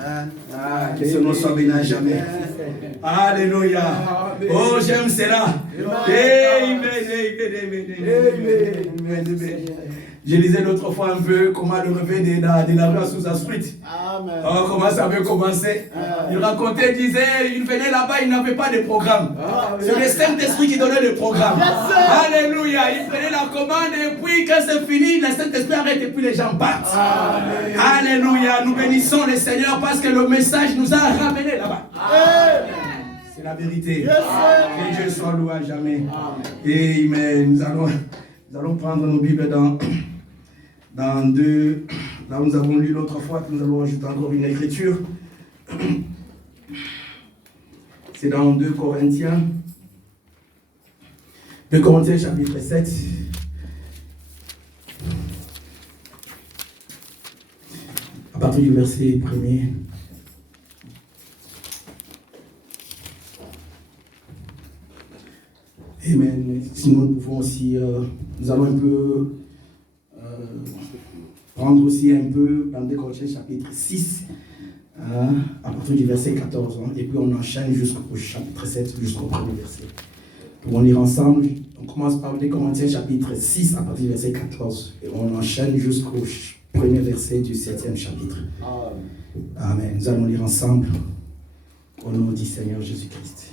Ah, que ce nom soit béni à jamais. Alléluia. Oh, j'aime cela. Amen. Je lisais l'autre fois un peu comment le réveil de la rue à Sousa Street. Oh, comment ça avait commencé. Il racontait, il disait, il venait là-bas, il n'avait pas de programme. C'est le Saint-Esprit qui donnait le programme. Alléluia. Il prenait la commande et puis quand c'est fini, le Saint-Esprit arrête et puis les gens partent. Alléluia. Nous bénissons le Seigneur parce que le message nous a ramenés là-bas. C'est la vérité. Que Dieu soit loué à jamais. Amen. Nous allons prendre nos Bibles dans deux. Là où nous avons lu l'autre fois, nous allons ajouter encore une écriture. C'est dans 2 Corinthiens. 2 Corinthiens chapitre 7. À partir du verset 1er. Amen. Sinon, nous pouvons aussi, nous allons un peu prendre aussi un peu dans 2 Corinthiens chapitre 6, à partir du verset 14, et puis on enchaîne jusqu'au chapitre 7, jusqu'au premier verset. Nous allons lire ensemble. On commence par 2 Corinthiens chapitre 6, à partir du verset 14, et on enchaîne jusqu'au premier verset du 7e chapitre. Amen. Nous allons lire ensemble au nom du Seigneur Jésus-Christ.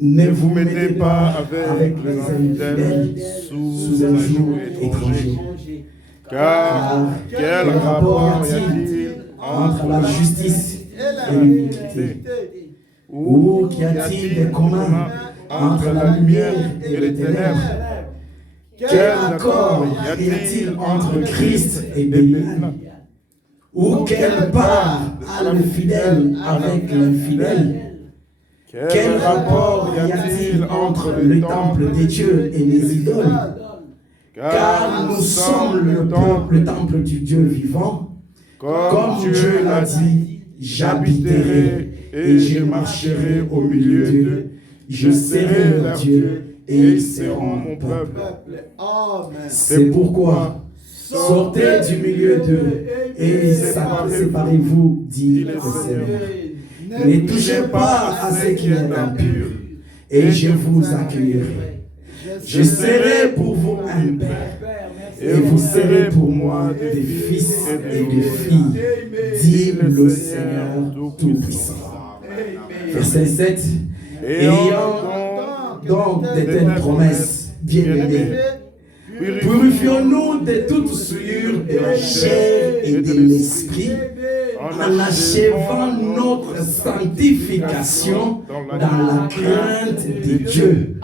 Ne vous mettez pas avec les infidèles sous un joug étranger. Car quel rapport y a-t-il entre la justice et l'iniquité? Ou qu'y a-t-il de commun entre la lumière et les ténèbres? Quel accord y a-t-il entre Christ et Bélial? Ou quelle part a le fidèle avec l'infidèle? Quel rapport y a-t-il entre le temple de Dieu et les idoles? Car nous sommes le temple du Dieu vivant. Comme Dieu l'a dit, j'habiterai et je marcherai au milieu d'eux. Je serai leur Dieu et ils seront mon peuple. C'est pourquoi, sortez du milieu d'eux et séparez-vous, dit le Seigneur. Ne touchez pas à ce qui est impur, et je vous accueillerai. Je serai pour vous un père, et vous serez pour moi des fils et des filles, dit le Seigneur Tout-Puissant. Verset 7. Ayant donc de telles promesses, bien-aimés, purifions-nous de toute souillure de la chair et de l'esprit, en achevant notre sanctification dans la crainte de Dieu.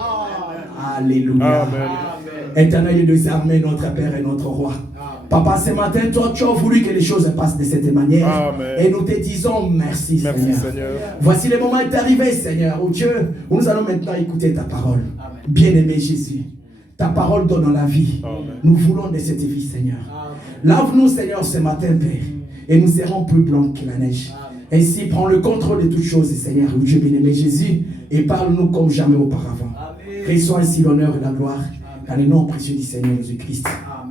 Alléluia. Éternel Dieu des armées, notre Père et notre Roi. Papa, ce matin, toi, tu as voulu que les choses passent de cette manière. Amen. Et nous te disons merci, Seigneur. Voici le moment est arrivé, Seigneur, où Dieu, où nous allons maintenant écouter ta parole. Bien-aimé Jésus, ta parole donne la vie. Amen. Nous voulons de cette vie, Seigneur. Lave-nous, Seigneur, ce matin, Père. Et nous serons plus blancs que la neige. Amen. Ainsi, prends le contrôle de toutes choses, Seigneur, oh Dieu bien-aimé Jésus, et parle-nous comme jamais auparavant. Reçois ainsi l'honneur et la gloire, amen, dans le nom précieux du Seigneur Jésus-Christ.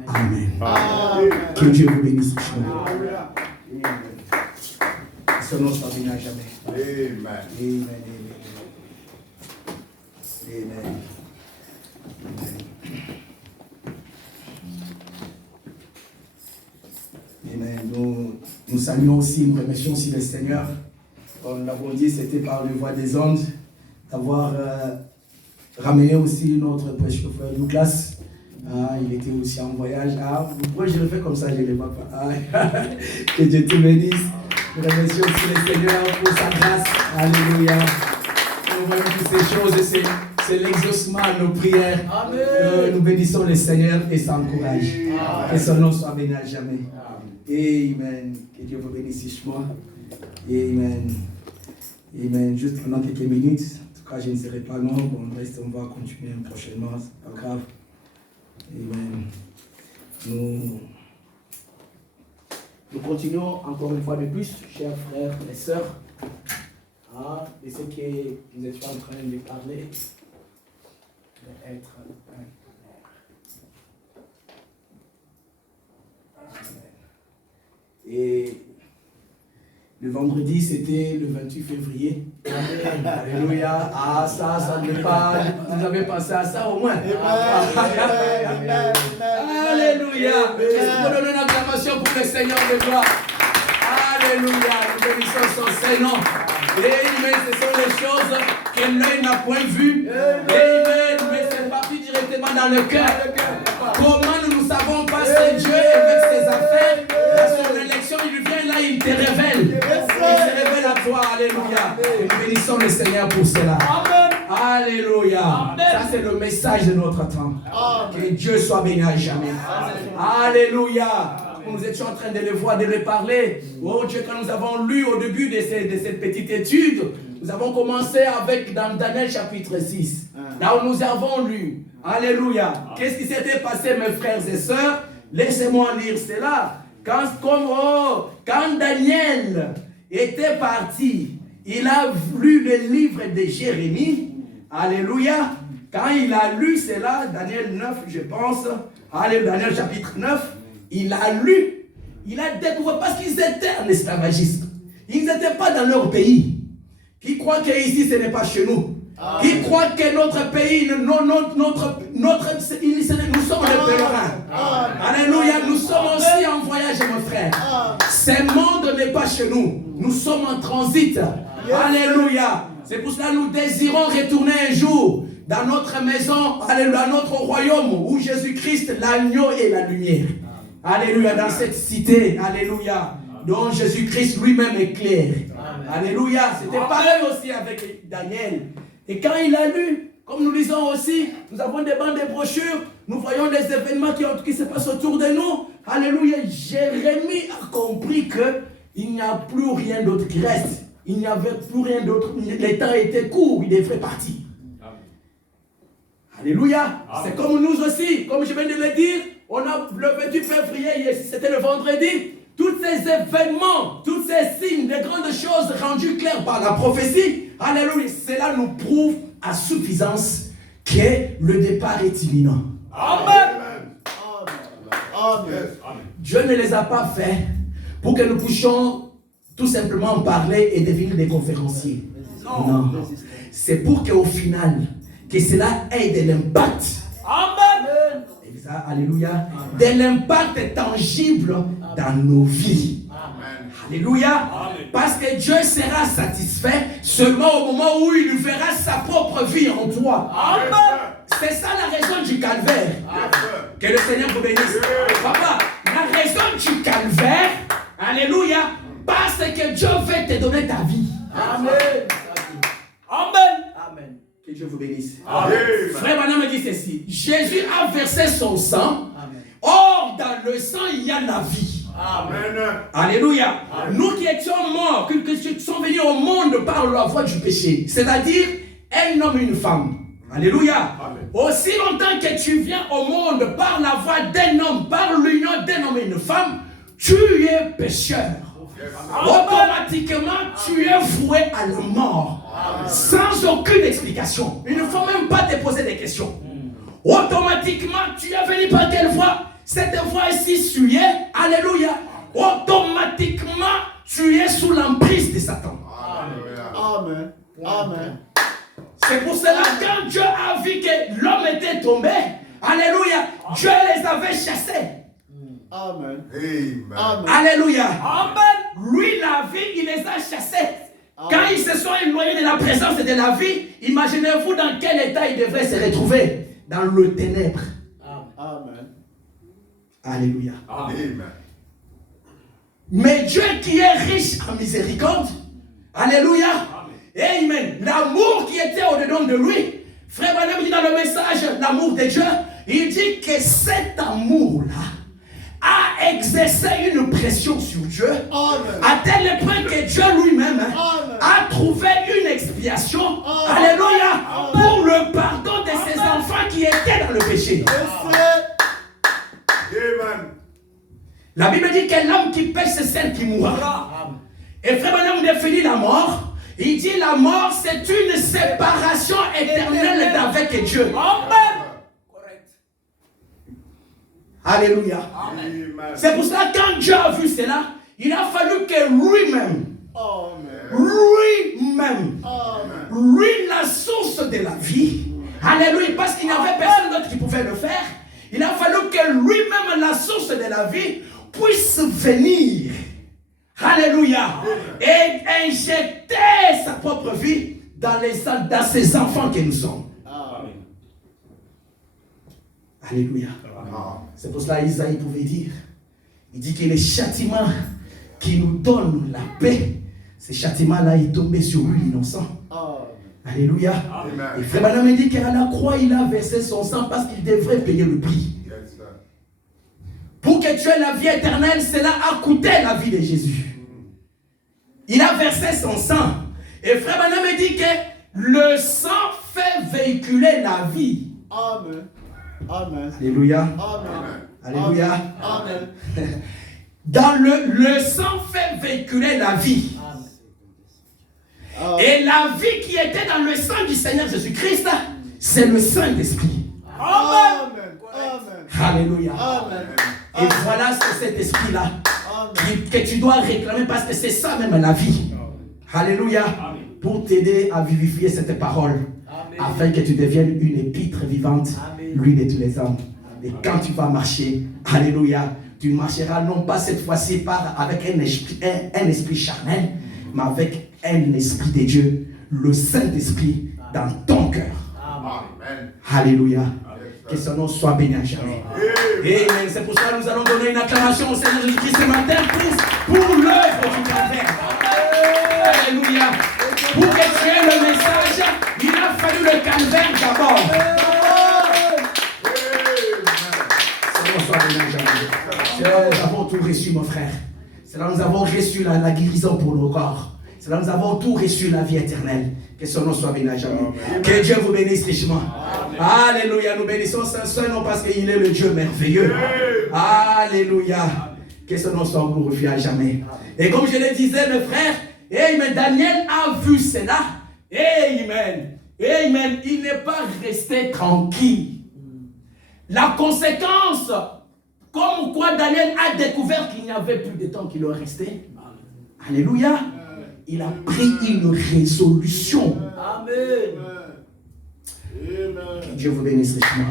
Amen. Amen. Que Dieu vous bénisse. Amen. Son nom soit béni à jamais. Amen. Amen. Amen. Amen. Nous saluons aussi, nous remercions aussi le Seigneur. Comme nous l'avons dit, c'était par le voie des ondes d'avoir ramené aussi notre précieux frère Douglas. Il était aussi en voyage. Pourquoi je le fais comme ça, je ne le vois pas. Que Dieu te bénisse. Nous remercions aussi le Seigneur pour sa grâce. Alléluia. Nous voyons toutes ces choses, c'est l'exaucement de nos prières. Nous bénissons le Seigneur et ça encourage. Que son nom soit béni à jamais. Amen. Que Dieu vous bénisse richement. Amen. Amen. Juste pendant quelques minutes. En tout cas, je ne serai pas long. Bon, reste, on va continuer prochainement. C'est pas grave. Amen. Nous continuons encore une fois de plus, chers frères et sœurs, de ce que nous étions en train de parler, d'être un père. Amen. Le vendredi, c'était le 28 février. Alléluia. Ah, ça ne n'est pas... Vous avez pensé à ça au moins. Alléluia. Est-ce qu'on donne une acclamation pour le Seigneur de gloire? Alléluia. Nous bénissons son Saint-Nom. Amen. Ce sont les choses que l'œil n'a point vues. Amen. Mais c'est parti directement dans le cœur. Comment nous ne savons pas ce Dieu avec ses affaires? Dans son élection, il vient là, il te révèle. Il se révèle à toi. Alléluia. Et nous bénissons le Seigneur pour cela. Alléluia. Ça, c'est le message de notre temps. Que Dieu soit béni à jamais. Alléluia. Nous étions en train de le voir, de le parler. Oh Dieu, quand nous avons lu au début de cette petite étude, nous avons commencé avec dans Daniel chapitre 6. Là où nous avons lu. Alléluia. Qu'est-ce qui s'était passé, mes frères et sœurs? Laissez-moi lire cela. Quand Daniel était parti, il a lu le livre de Jérémie. Alléluia. Quand il a lu cela, Daniel 9, je pense. Alléluia, Daniel chapitre 9. Il a lu, il a découvert, parce qu'ils étaient en esclavagisme. Ils n'étaient pas dans leur pays. Qui croient qu'ici, ce n'est pas chez nous. Qui croient que notre pays, nous sommes les pèlerins. Alléluia, nous sommes aussi en voyage, mon frère. Ce monde n'est pas chez nous. Nous sommes en transit. Alléluia. C'est pour cela que nous désirons retourner un jour dans notre maison, dans notre royaume, où Jésus-Christ, l'agneau et la lumière. Alléluia, dans cette cité, alléluia, dont Jésus-Christ lui-même est clair. Alléluia, c'était pareil aussi avec Daniel. Et quand il a lu, comme nous lisons aussi, nous avons des bandes de brochures, nous voyons des événements qui se passent autour de nous. Alléluia, Jérémie a compris qu'il n'y a plus rien d'autre qui reste. Il n'y avait plus rien d'autre. Les temps étaient courts, il devrait partir. Alléluia, c'est comme nous aussi, comme je viens de le dire. On a le 28 février, c'était le vendredi. Tous ces événements, tous ces signes, de grandes choses rendues claires par la prophétie, alléluia, cela nous prouve à suffisance que le départ est imminent. Amen. Amen. Dieu ne les a pas faits pour que nous puissions tout simplement en parler et devenir des conférenciers. Non. C'est pour qu'au final, que cela ait de l'impact. Amen. Alléluia. De l'impact tangible dans nos vies. Amen. Alléluia. Amen. Parce que Dieu sera satisfait seulement au moment où il verra sa propre vie en toi. Amen. C'est ça la raison du calvaire. Amen. Que le Seigneur vous bénisse. Papa, la raison du calvaire, alléluia, parce que Dieu veut te donner ta vie. Amen. Amen. Amen. Que Dieu vous bénisse. Amen. Frère Branham me dit ceci. Jésus a versé son sang. Amen. Or, dans le sang, il y a la vie. Amen. Alléluia. Amen. Nous qui étions morts, qui sommes venus au monde par la voie du péché, c'est-à-dire un homme et une femme. Alléluia. Amen. Aussi longtemps que tu viens au monde par la voie d'un homme, par l'union d'un homme et une femme, tu es pécheur. Automatiquement, tu es voué à la mort. Amen. Sans aucune explication. Il ne faut même pas te poser des questions. Automatiquement, tu es venu par quelle voie? Cette voie ici, tu es. Alléluia. Automatiquement, tu es sous l'emprise de Satan. Amen. Amen. C'est pour cela que quand Dieu a vu que l'homme était tombé, alléluia, Dieu les avait chassés. Amen. Amen. Alléluia. Amen. Lui, la vie, il les a chassés. Amen. Quand ils se sont éloignés de la présence de la vie, imaginez-vous dans quel état ils devraient se retrouver. Dans le ténèbre. Amen. Alléluia. Amen. Mais Dieu qui est riche en miséricorde, alléluia, amen, l'amour qui était au-dedans de lui, frère Branham dit dans le message, l'amour de Dieu, il dit que cet amour-là a exercé une pression sur Dieu, amen, à tel point que Dieu lui-même a trouvé une expiation, alléluia, pour le pardon de ses enfants qui étaient dans le péché. Amen. La Bible dit que l'homme qui pêche, c'est celle qui mourra. Et frère Branham définit la mort. Il dit la mort, c'est une séparation éternelle d'avec Dieu. Amen. Correct. Alléluia. Amen. C'est pour cela que quand Dieu a vu cela, il a fallu que lui-même, Lui-même. Lui, la source de la vie. Alléluia. Parce qu'il n'y avait personne d'autre qui pouvait le faire. Il a fallu que lui-même, la source de la vie, puisse venir. Alléluia. Et injecter sa propre vie dans ses enfants que nous sommes. Alléluia. C'est pour cela qu'Isaïe pouvait dire, il dit que les châtiments qui nous donnent la paix, ces châtiments-là, est tombé sur lui, l'innocent. Alléluia. Et Frère Branham dit qu'à la croix, il a versé son sang parce qu'il devrait payer le prix. Pour que tu aies la vie éternelle, cela a coûté la vie de Jésus. Il a versé son sang. Et Frère Branham dit que le sang fait véhiculer la vie. Amen. Amen. Alléluia. Amen. Alléluia. Amen. Dans le sang fait véhiculer la vie. Et la vie qui était dans le sang du Seigneur Jésus-Christ, c'est le Saint-Esprit. Amen. Amen. Alléluia. Amen. Et voilà ce que cet esprit-là que tu dois réclamer parce que c'est ça même la vie. Alléluia. Pour t'aider à vivifier cette parole. Afin que tu deviennes une épître vivante, lui de tous les hommes. Et quand tu vas marcher, alléluia, tu marcheras non pas cette fois-ci avec un esprit charnel, mais avec un esprit de Dieu, le Saint-Esprit dans ton cœur. Amen. Alléluia. Que son nom soit béni à jamais. Et c'est pour ça que nous allons donner une acclamation au Seigneur Jésus-Christ ce matin pour l'œuvre du calvaire. Alléluia. Pour que tu aies le message, il a fallu le calvaire d'abord. Seigneur soit béni à jamais. C'est là nous avons tout reçu, mon frère. C'est là nous avons reçu la guérison pour nos corps. C'est là nous avons tout reçu la vie éternelle. Que son nom soit béni à jamais. Que Dieu vous bénisse richement. Alléluia. Nous bénissons son nom parce qu'il est le Dieu merveilleux. Alléluia. Que son nom soit glorifié à jamais. Et comme je le disais, mes frères, amen, Daniel a vu cela. Amen. Amen. Il n'est pas resté tranquille. La conséquence, comme quoi Daniel a découvert qu'il n'y avait plus de temps qui lui restait. Alléluia. Il a pris une résolution. Amen. Que Dieu vous bénisse richement.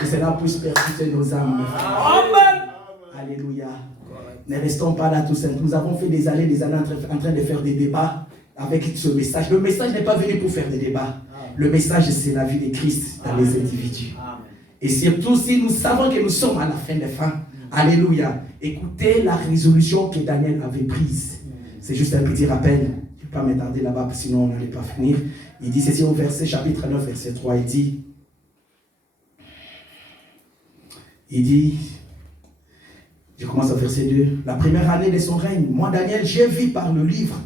Que cela puisse percuter nos âmes. Amen. Alléluia. Ne restons pas là tout seuls. Nous avons fait des années en train de faire des débats avec ce message. Le message n'est pas venu pour faire des débats. Le message, c'est la vie de Christ dans les individus. Et surtout, si nous savons que nous sommes à la fin des fins. Alléluia. Écoutez la résolution que Daniel avait prise. C'est juste un petit rappel. Je ne vais pas m'attarder là-bas, sinon on n'allait pas finir. Il dit ceci au verset chapitre 9, verset 3. Il dit, je commence au verset 2. La première année de son règne, moi Daniel, j'ai vu par le livre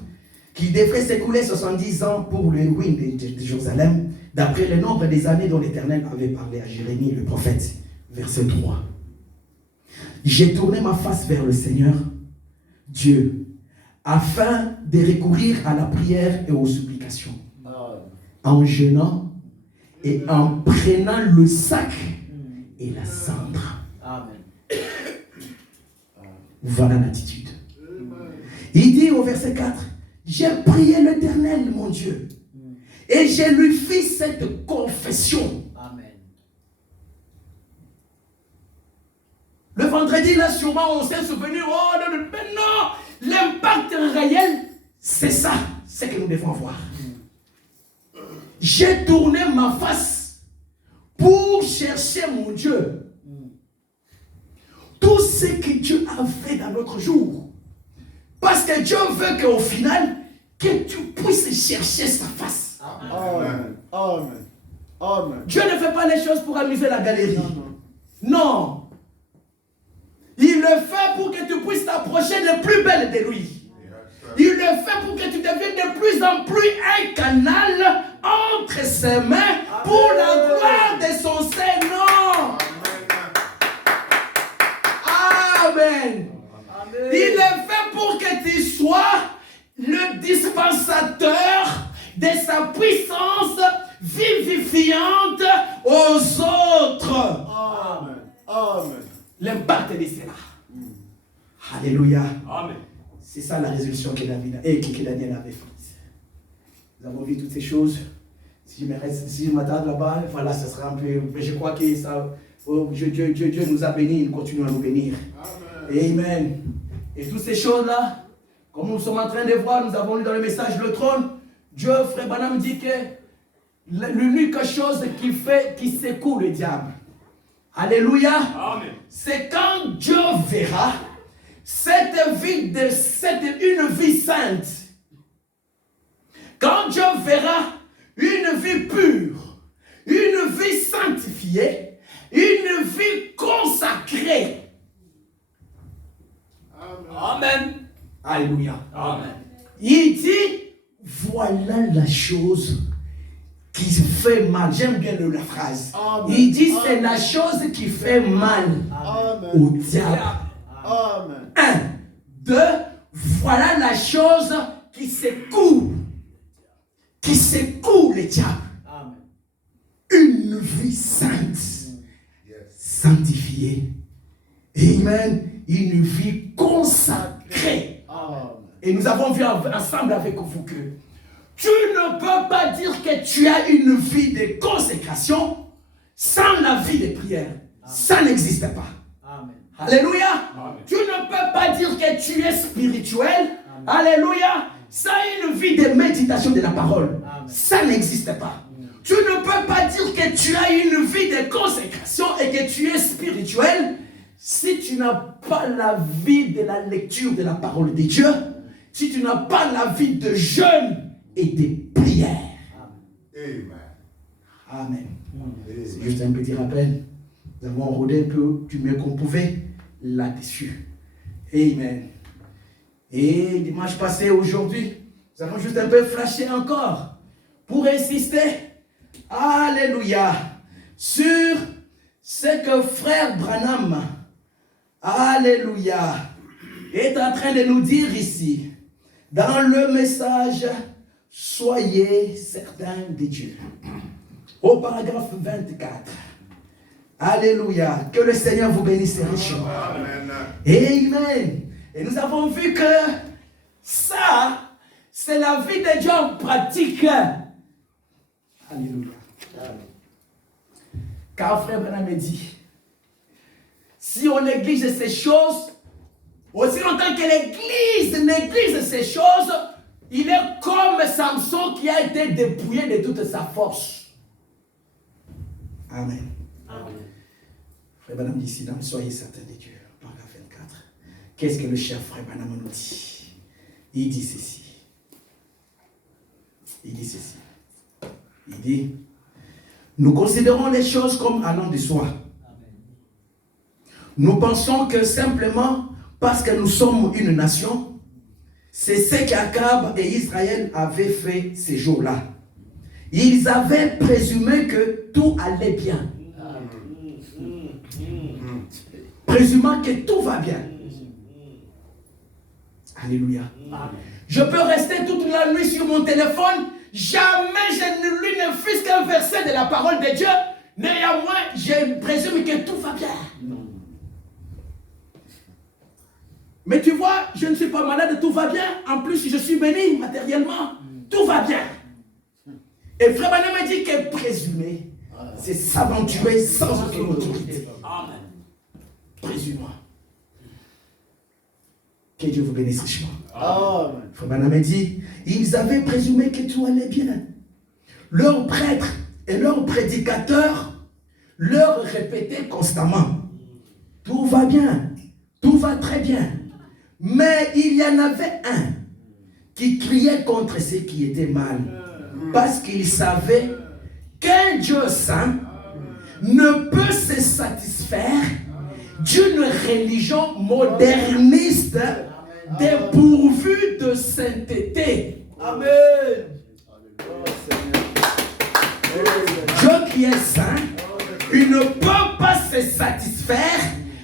qu'il devrait s'écouler 70 ans pour le ruine de Jérusalem, d'après le nombre des années dont l'Éternel avait parlé à Jérémie, le prophète. Verset 3. J'ai tourné ma face vers le Seigneur, Dieu, afin de recourir à la prière et aux supplications, en jeûnant et en prenant le sac et la cendre. Amen. Voilà l'attitude. Il dit au verset 4, j'ai prié l'Éternel, mon Dieu, et je lui fis cette confession. Amen. Le vendredi, là, sûrement, on s'est souvenu, oh non, mais non, l'impact réel, c'est ça, c'est que nous devons voir. J'ai tourné ma face pour chercher mon Dieu. Tout ce que Dieu a fait dans notre jour. Parce que Dieu veut qu'au final, que tu puisses chercher sa face. Amen. Amen. Amen. Dieu ne fait pas les choses pour amuser la galerie. Non. Il le fait pour que tu puisses t'approcher de plus belle de lui. Il le fait pour que tu deviennes de plus en plus un canal entre ses mains pour la gloire de son Seigneur. Amen. Amen. Il le fait pour que tu sois le dispensateur de sa puissance vivifiante aux autres. Amen. Amen. L'impact de cela. Alléluia. Amen. C'est ça la résolution que Daniel avait faite. Nous avons vu toutes ces choses. Si je m'attarde là-bas, voilà, ça sera un peu... Mais je crois que ça... Oh, Dieu nous a bénis, il continue à nous bénir. Amen. Et toutes ces choses-là, comme nous sommes en train de voir, nous avons lu dans le message le trône, Dieu, frère Branham dit que l'unique chose qui secoue le diable, alléluia, c'est quand Dieu verra une vie sainte. Quand Dieu verra une vie pure, une vie sanctifiée, une vie consacrée. Amen. Alléluia. Amen. Il dit, voilà la chose qui fait mal. J'aime bien la phrase. Amen. Il dit, c'est la chose qui fait mal au diable. Amen. 1, 2, voilà la chose qui secoue le diable. Amen. Une vie sainte, sanctifiée. Amen. Une vie consacrée. Amen. Et nous avons vu ensemble avec vous que tu ne peux pas dire que tu as une vie de consécration sans la vie de prière. Amen. Ça n'existe pas. Amen. Alléluia. Amen. Tu ne peux pas dire que tu es spirituel. Amen. Alléluia. Sans une vie de méditation de la parole. Amen. Ça n'existe pas. Amen. Tu ne peux pas dire que tu as une vie de consécration et que tu es spirituel si tu n'as pas la vie de la lecture de la parole de Dieu, si tu n'as pas la vie de jeûne et de prière. Amen. Amen. C'est juste un petit rappel. Nous avons rodé un peu du mieux qu'on pouvait là-dessus. Amen. Et dimanche passé, aujourd'hui, nous allons juste un peu flasher encore pour insister, alléluia, sur ce que frère Branham, alléluia, est en train de nous dire ici, dans le message, soyez certains de Dieu. Au paragraphe 24. Alléluia. Que le Seigneur vous bénisse richement. Amen. Amen. Et nous avons vu que ça, c'est la vie de Dieu en pratique. Alléluia. Car frère Branham me dit, si on néglige ces choses, aussi longtemps que l'Église néglige ces choses, il est comme Samson qui a été dépouillé de toute sa force. Amen. Amen. Frère Branham dit ici, soyez certains de Dieu. Paragraphe 24. Qu'est-ce que le cher frère Branham nous dit? Il dit ceci. Il dit ceci. Il dit, nous considérons les choses comme allant de soi. Nous pensons que simplement parce que nous sommes une nation, c'est ce qu'Akab et Israël avaient fait ces jours-là. Ils avaient présumé que tout allait bien. Présumant que tout va bien. Alléluia. Je peux rester toute la nuit sur mon téléphone, jamais je ne lui ne fût qu'un verset de la parole de Dieu, néanmoins je présume que tout va bien. Mais tu vois, je ne suis pas malade, tout va bien. En plus, je suis béni matériellement. Tout va bien. Et frère Branham m'a dit que présumer, c'est s'aventurer sans aucune autorité. Amen. Présume-moi. Que Dieu vous bénisse richement. Amen. Frère Branham m'a dit, ils avaient présumé que tout allait bien. Leurs prêtres et leurs prédicateurs leur répétaient constamment, tout va bien, tout va très bien. Mais il y en avait un qui criait contre ce qui était mal. Parce qu'il savait qu'un Dieu saint ne peut se satisfaire d'une religion moderniste dépourvue de sainteté. Amen. Dieu qui est saint, il ne peut pas se satisfaire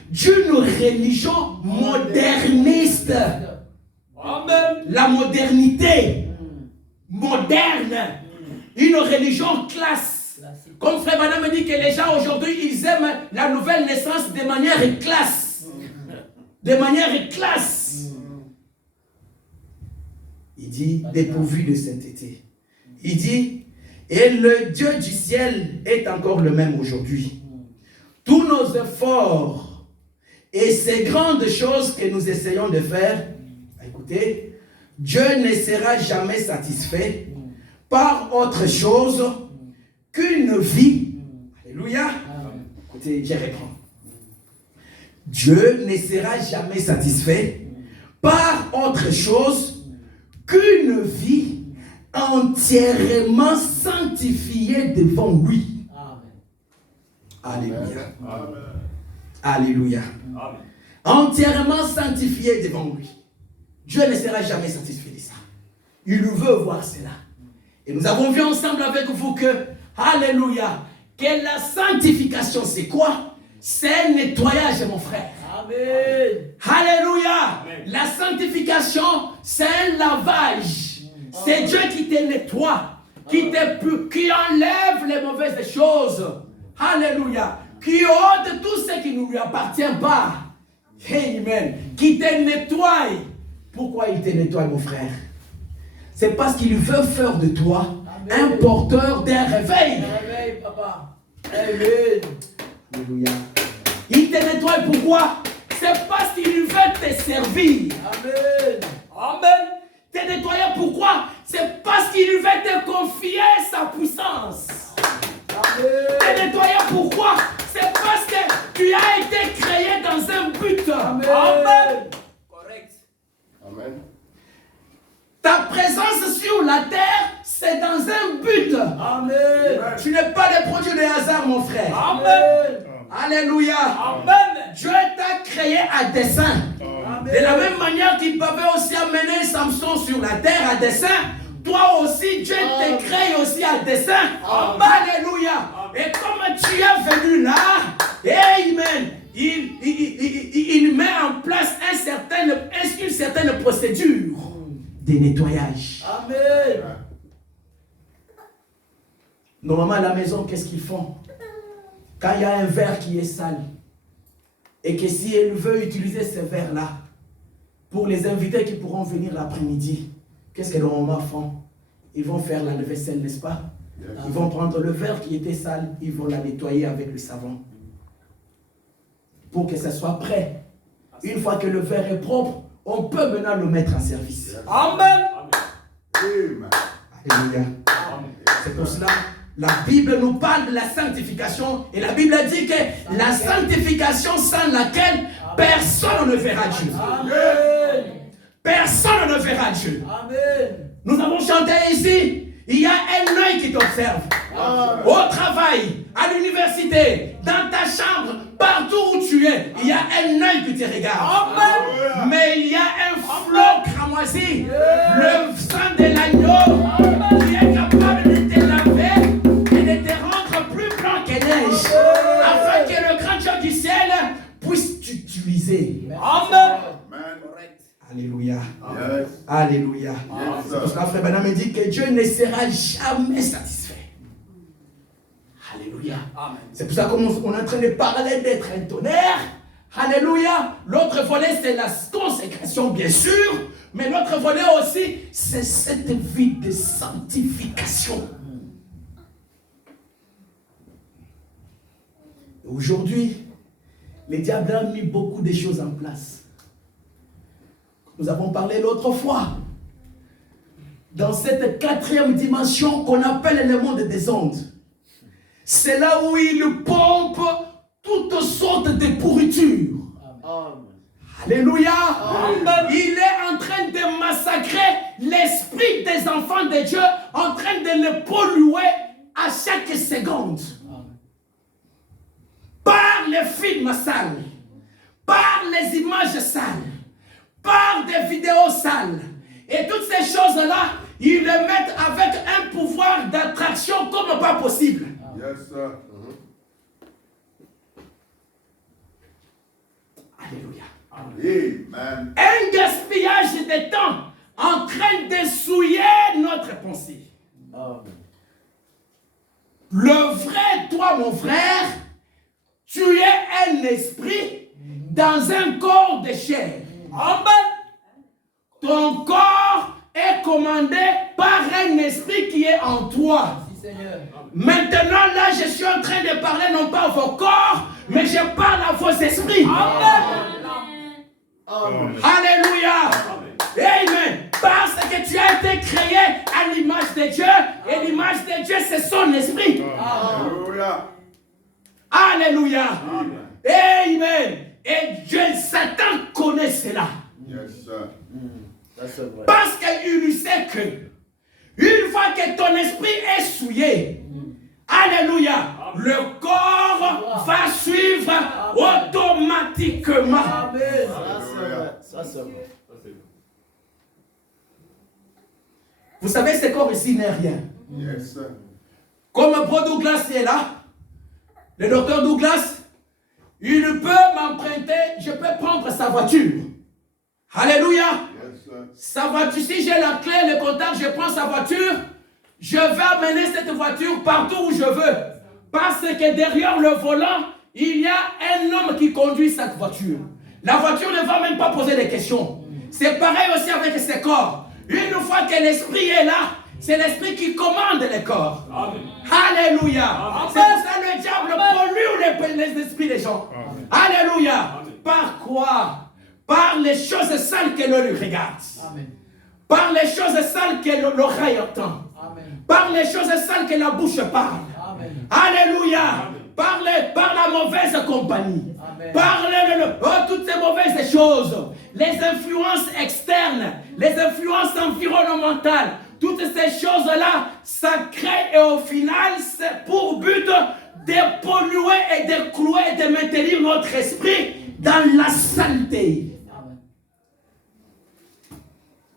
d'une religion moderniste. Amen. La modernité moderne, une religion classe. Comme frère Branham me dit que les gens aujourd'hui, ils aiment la nouvelle naissance de manière classe. De manière classe. Il dit, dépourvu de sainteté. Il dit, et le Dieu du ciel est encore le même aujourd'hui. Tous nos efforts et ces grandes choses que nous essayons de faire, écoutez, Dieu ne sera jamais satisfait par autre chose qu'une vie. Alléluia. Écoutez, je reprends. Dieu ne sera jamais satisfait par autre chose qu'une vie entièrement sanctifiée devant lui. Alléluia. Alléluia. Entièrement sanctifiée devant lui. Dieu ne sera jamais satisfait de ça. Il veut voir cela. Et nous avons vu ensemble avec vous que, alléluia, que la sanctification, c'est quoi? C'est un nettoyage, mon frère. Amen. Alléluia. Amen. La sanctification, c'est un lavage. C'est Dieu qui te nettoie, qui enlève les mauvaises choses. Alléluia. Qui ôte tout ce qui ne lui appartient pas. Amen. Qui te nettoie. Pourquoi il te nettoie, mon frère? C'est parce qu'il veut faire de toi un porteur d'un réveil. Amen, papa. Amen. Alléluia. Il te nettoie pourquoi? C'est parce qu'il veut te servir. Amen. Amen. Te nettoyer pourquoi? C'est parce qu'il veut te confier sa puissance. Amen. Te nettoyer pourquoi? C'est parce que tu as été créé dans un but. Amen. Amen. Correct. Amen. Ta présence sur la terre, c'est dans un but. Amen. Tu n'es pas le produit de hasard, mon frère. Amen. Alléluia. Amen. Dieu t'a créé à dessein. Amen. De la même manière qu'il pouvait aussi amener Samson sur la terre à dessein, toi aussi, Dieu te crée aussi à dessein. Alléluia. Et comme tu es venu là, amen, il met en place une certaine procédure de nettoyage. Amen. Normalement, à la maison, qu'est-ce qu'ils font? Quand il y a un verre qui est sale, et que si elle veut utiliser ce verre-là, pour les invités qui pourront venir l'après-midi, qu'est-ce que les mamans font? Ils vont faire la vaisselle, n'est-ce pas? Ils vont prendre le verre qui était sale, ils vont la nettoyer avec le savon. Pour que ça soit prêt. Une fois que le verre est propre, on peut maintenant le mettre en service. Amen. Alléluia. C'est pour cela, la Bible nous parle de la sanctification. Et la Bible dit que la sanctification sans laquelle personne ne verra Dieu. Amen. Personne ne verra Dieu. Amen. Nous avons chanté ici. Il y a un œil qui t'observe. Au travail, à l'université, dans ta chambre, partout où tu es, il y a un œil qui te regarde. Amen. Mais il y a un flot cramoisi, le sang de l'agneau, qui est capable de te laver et de te rendre plus blanc que neige, afin que le grand Dieu du ciel puisse t'utiliser. Amen. Alléluia. Yes. Alléluia. Yes. Parce que frère Benham me dit que Dieu ne sera jamais satisfait. Alléluia. Amen. C'est pour ça qu'on est en train de parler d'être un tonnerre. Alléluia. L'autre volet, c'est la consécration, bien sûr. Mais l'autre volet aussi, c'est cette vie de sanctification. Aujourd'hui, le diable a mis beaucoup de choses en place. Nous avons parlé l'autre fois. Dans cette quatrième dimension qu'on appelle le monde des ondes. C'est là où il pompe toutes sortes de pourritures. Amen. Alléluia. Amen. Il est en train de massacrer l'esprit des enfants de Dieu, en train de le polluer à chaque seconde. Par les films sales, par les images sales, par des vidéos sales. Et toutes ces choses-là, ils les mettent avec un pouvoir d'attraction comme pas possible. Yes, sir. Alléluia. Amen. Un gaspillage de temps en train de souiller notre pensée. Amen. Le vrai toi, mon frère, tu es un esprit dans un corps de chair. Amen. Ton corps est commandé par un esprit qui est en toi. Maintenant, là, je suis en train de parler non pas à vos corps, mais je parle à vos esprits. Amen. Alléluia. Amen. Parce que tu as été créé à l'image de Dieu, et l'image de Dieu, c'est son esprit. Alléluia. Alléluia. Amen. Et Dieu, Satan connaît cela. Yes, sir. Parce qu'il sait que une fois que ton esprit est souillé, alléluia, le corps va suivre automatiquement. Amen. Ça, c'est vrai. Vous savez, ce corps ici n'est rien. Yes, sir. Comme Bro Douglas est là, le docteur Douglas, il peut m'emprunter, je peux prendre sa voiture. Alléluia. Yes, sir. Sa voiture, si j'ai la clé, le contact, je prends sa voiture, je vais amener cette voiture partout où je veux. Parce que derrière le volant, il y a un homme qui conduit cette voiture. La voiture ne va même pas poser des questions. C'est pareil aussi avec ses corps. Une fois que l'esprit est là, c'est l'esprit qui commande les corps. Amen. Alléluia. C'est pour ça que le diable pollue les esprits des gens. Amen. Alléluia. Amen. Par quoi? Par les choses sales que l'œil regarde. Amen. Par les choses sales que l'oreille entend. Amen. Par les choses sales que la bouche parle. Amen. Alléluia. Amen. Par la mauvaise compagnie. Amen. Par toutes ces mauvaises choses. Les influences externes. Les influences environnementales. Toutes ces choses-là, ça crée et au final, c'est pour but de polluer et de clouer et de maintenir notre esprit dans la saleté.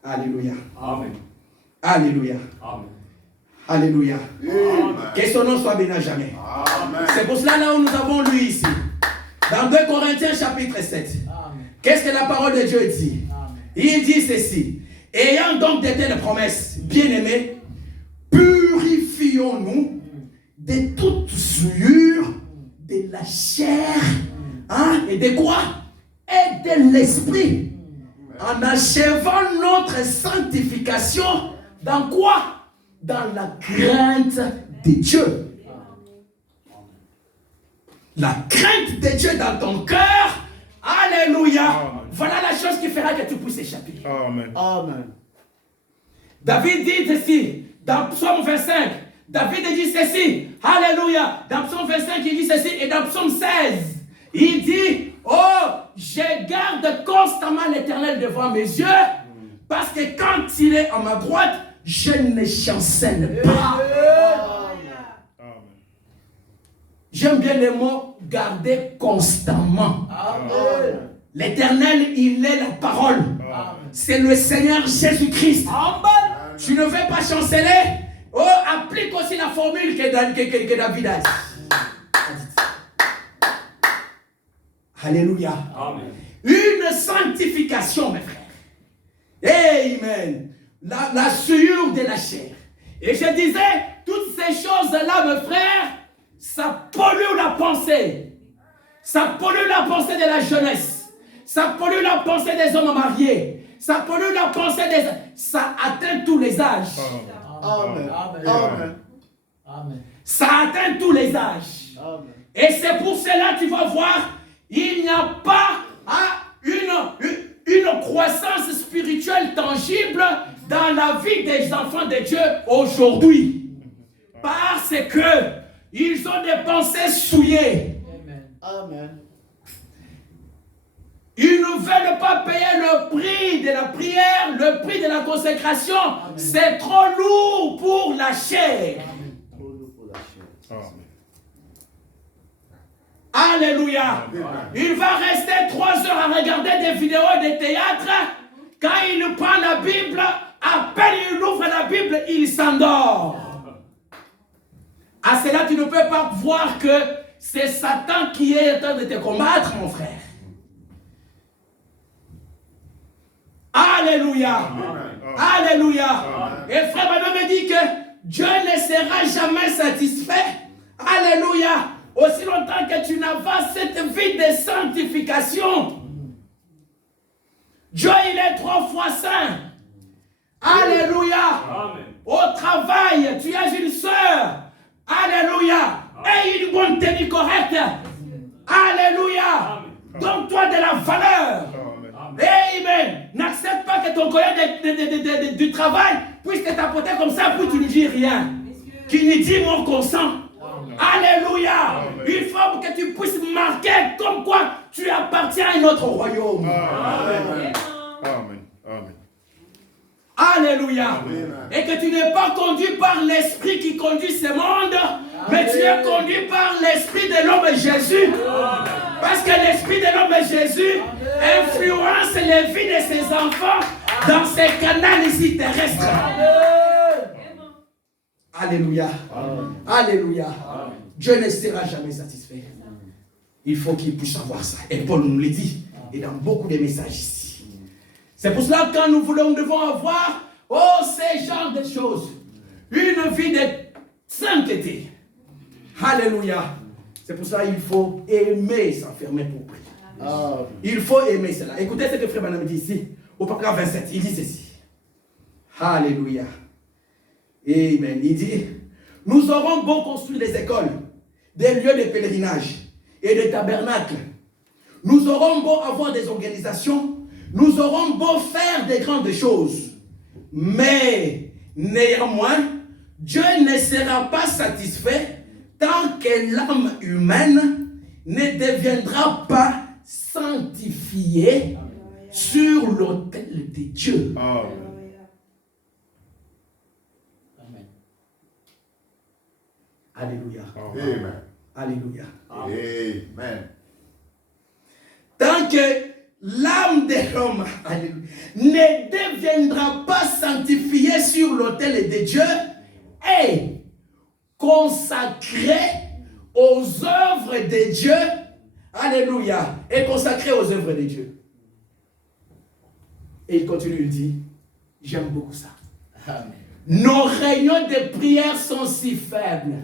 Alléluia. Amen. Alléluia. Amen. Alléluia. Amen. Que son nom soit béni à jamais. Amen. C'est pour cela là où nous avons lu ici. Dans 2 Corinthiens chapitre 7. Qu'est-ce que la parole de Dieu dit? Amen. Il dit ceci. Ayant donc de telles promesses, bien-aimés, purifions-nous de toute souillure de la chair, et de quoi? Et de l'esprit. En achevant notre sanctification, dans quoi? Dans la crainte de Dieu. La crainte de Dieu dans ton cœur. Alléluia. Amen. Voilà la chose qui fera que tu puisses échapper. Amen. Amen. David dit ceci, dans Psaume 25. David dit ceci. Alléluia. Dans Psaume 25, il dit ceci. Et dans Psaume 16, il dit, oh, je garde constamment l'Éternel devant mes yeux, parce que quand il est à ma droite, je ne chancelle pas. J'aime bien le mot garder constamment. Amen. L'Éternel, il est la parole. C'est le Seigneur Jésus-Christ. Amen. Tu ne veux pas chanceler? Oh, applique aussi la formule que David a dit. Alléluia. Amen. Une sanctification, mes frères. Amen. La souillure de la chair. Et je disais, toutes ces choses-là, mes frères, ça pollue la pensée. Ça pollue la pensée de la jeunesse. Ça pollue la pensée des hommes mariés. Ça pollue la pensée des... Ça atteint tous les âges. Amen. Amen. Amen. Ça atteint tous les âges. Amen. Et c'est pour cela que tu vas voir, il n'y a pas une croissance spirituelle tangible dans la vie des enfants de Dieu aujourd'hui. Parce que ils ont des pensées souillées. Amen. Amen. Ils ne veulent pas payer le prix de la prière, le prix de la consécration. Amen. C'est trop lourd pour la chair. Amen. Trop lourd pour la chair. Amen. Alléluia. Amen. Il va rester 3 heures à regarder des vidéos et des théâtres. Quand il prend la Bible, à peine il ouvre la Bible, il s'endort. À cela, tu ne peux pas voir que c'est Satan qui est en train de te combattre, mon frère. Alléluia. Amen. Alléluia. Amen. Et frère Manon me dit que Dieu ne sera jamais satisfait. Alléluia. Aussi longtemps que tu n'as pas cette vie de sanctification. Dieu, il est 3 fois saint. Alléluia. Donne-toi de la valeur. Amen. N'accepte pas que ton collègue du travail puisse te tapoter comme ça, puis tu ne dis rien. Qu'il ne dit mon consent. Alléluia. Il faut que tu puisses marquer comme quoi tu appartiens à un autre royaume. Amen. Amen. Amen. Alléluia. Et que tu n'es pas conduit par l'esprit qui conduit ce monde, mais tu es conduit par l'esprit de l'homme Jésus. Parce que l'esprit de l'homme Jésus influence les vies de ses enfants dans ces canaux ici terrestres. Alléluia. Alléluia. Dieu ne sera jamais satisfait. Il faut qu'il puisse savoir ça. Et Paul nous le dit. Et dans beaucoup de messages ici. C'est pour cela que quand nous devons avoir ces genres de choses. Une vie de sainteté. Alléluia. C'est pour ça qu'il faut aimer s'enfermer pour prier. Il faut aimer cela. Écoutez ce que Frère Branham dit ici. Au paragraphe 27. Il dit ceci. Alléluia. Amen. Il dit, nous aurons beau construire des écoles, des lieux de pèlerinage et des tabernacles. Nous aurons beau avoir des organisations. Nous aurons beau faire des grandes choses. Mais, néanmoins, Dieu ne sera pas satisfait tant que l'âme humaine ne deviendra pas sanctifiée sur l'autel de Dieu. Alléluia. Amen. Alléluia. Amen. Tant que l'âme de l'homme ne deviendra pas sanctifiée sur l'autel de Dieu et consacrée aux œuvres de Dieu. Alléluia. Et consacrée aux œuvres de Dieu. Et il continue, il dit, j'aime beaucoup ça. Amen. Nos réunions de prière sont si faibles.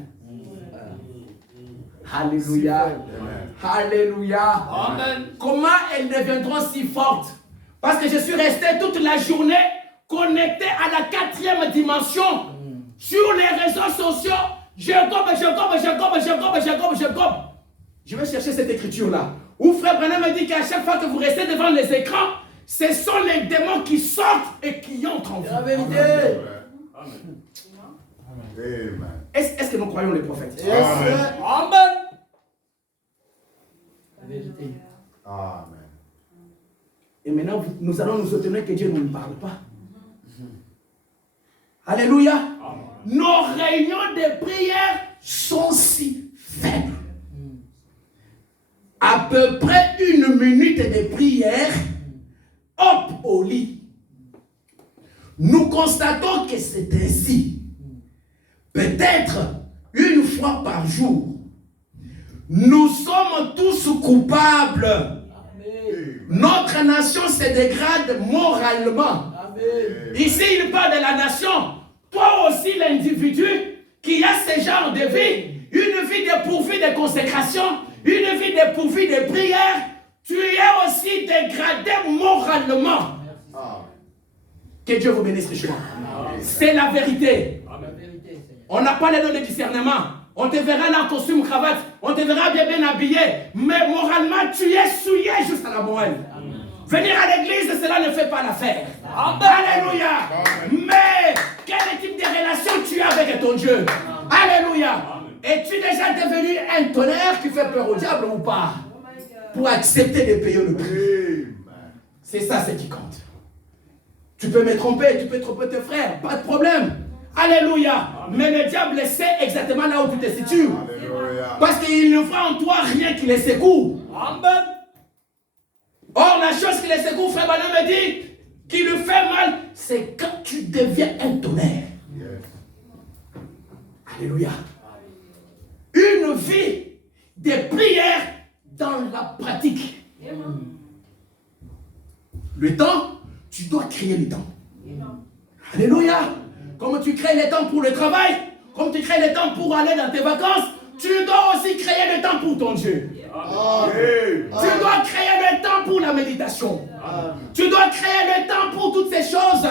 Alléluia. Amen. Alléluia. Amen. Comment elles deviendront si fortes? Parce que je suis resté toute la journée connecté à la 4e dimension. Sur les réseaux sociaux, je gobe. Je vais chercher cette écriture-là. Où Frère Branham me dit qu'à chaque fois que vous restez devant les écrans, ce sont les démons qui sortent et qui entrent en vous. La vérité. Amen. Est-ce que nous croyons les prophètes? Yes. Amen. La vérité. Amen. Et maintenant, nous allons nous étonner que Dieu ne nous parle pas. Alléluia. Amen. Nos réunions de prière sont si faibles. À peu près 1 minute de prière, hop au lit. Nous constatons que c'est ainsi. Peut-être 1 fois par jour. Nous sommes tous coupables. Amen. Notre nation se dégrade moralement. Amen. Ici, il parle de la nation. Toi aussi, l'individu qui a ce genre de vie, une vie dépourvue de consécration, une vie dépourvue de prière, tu es aussi dégradé moralement. Que Dieu vous bénisse richement. C'est la vérité. On n'a pas les dons de discernement. On te verra là en costume, cravate. On te verra bien habillé. Mais moralement, tu es souillé jusqu'à la moelle. Venir à l'église, cela ne fait pas l'affaire. Alléluia. Mais quel type de relation tu as avec ton Dieu? Alléluia. Es-tu déjà devenu un tonnerre qui fait peur au diable ou pas? Pour accepter de payer le prix. C'est ça ce qui compte. Tu peux me tromper, tu peux tromper tes frères, pas de problème. Alléluia. Mais le diable sait exactement là où tu te situes. Alléluia. Parce qu'il ne voit en toi rien qui les secoue. Amen. Or, la chose qui les secoue, Frère Branham me dit, qui lui fait mal, c'est quand tu deviens un tonnerre. Yes. Alléluia. Une vie de prière dans la pratique. Le temps, tu dois créer le temps. Alléluia. Comme tu crées le temps pour le travail, comme tu crées le temps pour aller dans tes vacances, tu dois aussi créer le temps pour ton Dieu. Tu dois créer le temps pour la méditation. Tu dois créer le temps pour toutes ces choses.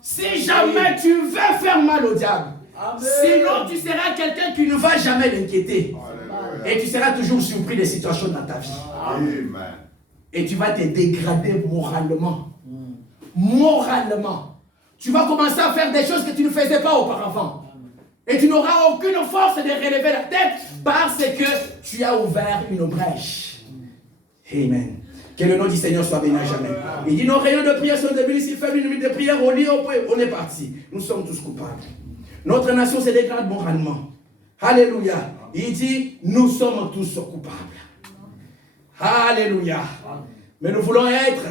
Si jamais tu veux faire mal au diable, sinon tu seras quelqu'un qui ne va jamais l'inquiéter. Et tu seras toujours surpris des situations dans ta vie. et tu vas te dégrader moralement. Moralement. Tu vas commencer à faire des choses que tu ne faisais pas auparavant. Et tu n'auras aucune force de relever la tête parce que tu as ouvert une brèche. Amen. Que le nom du Seigneur soit béni à jamais. Il dit, nos réunions de prière sont devenues si faibles, une minute de prière au lit, on est parti. Nous sommes tous coupables. Notre nation se dégrade moralement. Alléluia. Il dit, nous sommes tous coupables. Alléluia. Mais nous voulons être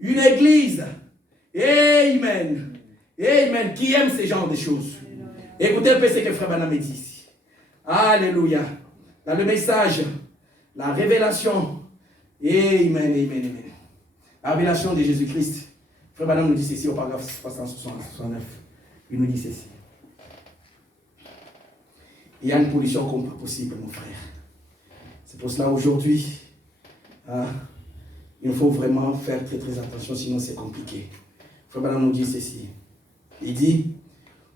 une église. Amen. Amen. Qui aime ce genre de choses. Écoutez un peu ce que Frère Branham dit ici. Alléluia. Dans le message, la révélation. Amen, amen, amen. La révélation de Jésus-Christ. Frère Branham nous dit ceci au paragraphe 369. Il nous dit ceci. Il y a une pollution comme pas possible, mon frère. C'est pour cela aujourd'hui, il faut vraiment faire très très attention, sinon c'est compliqué. Frère Branham nous dit ceci. Il dit,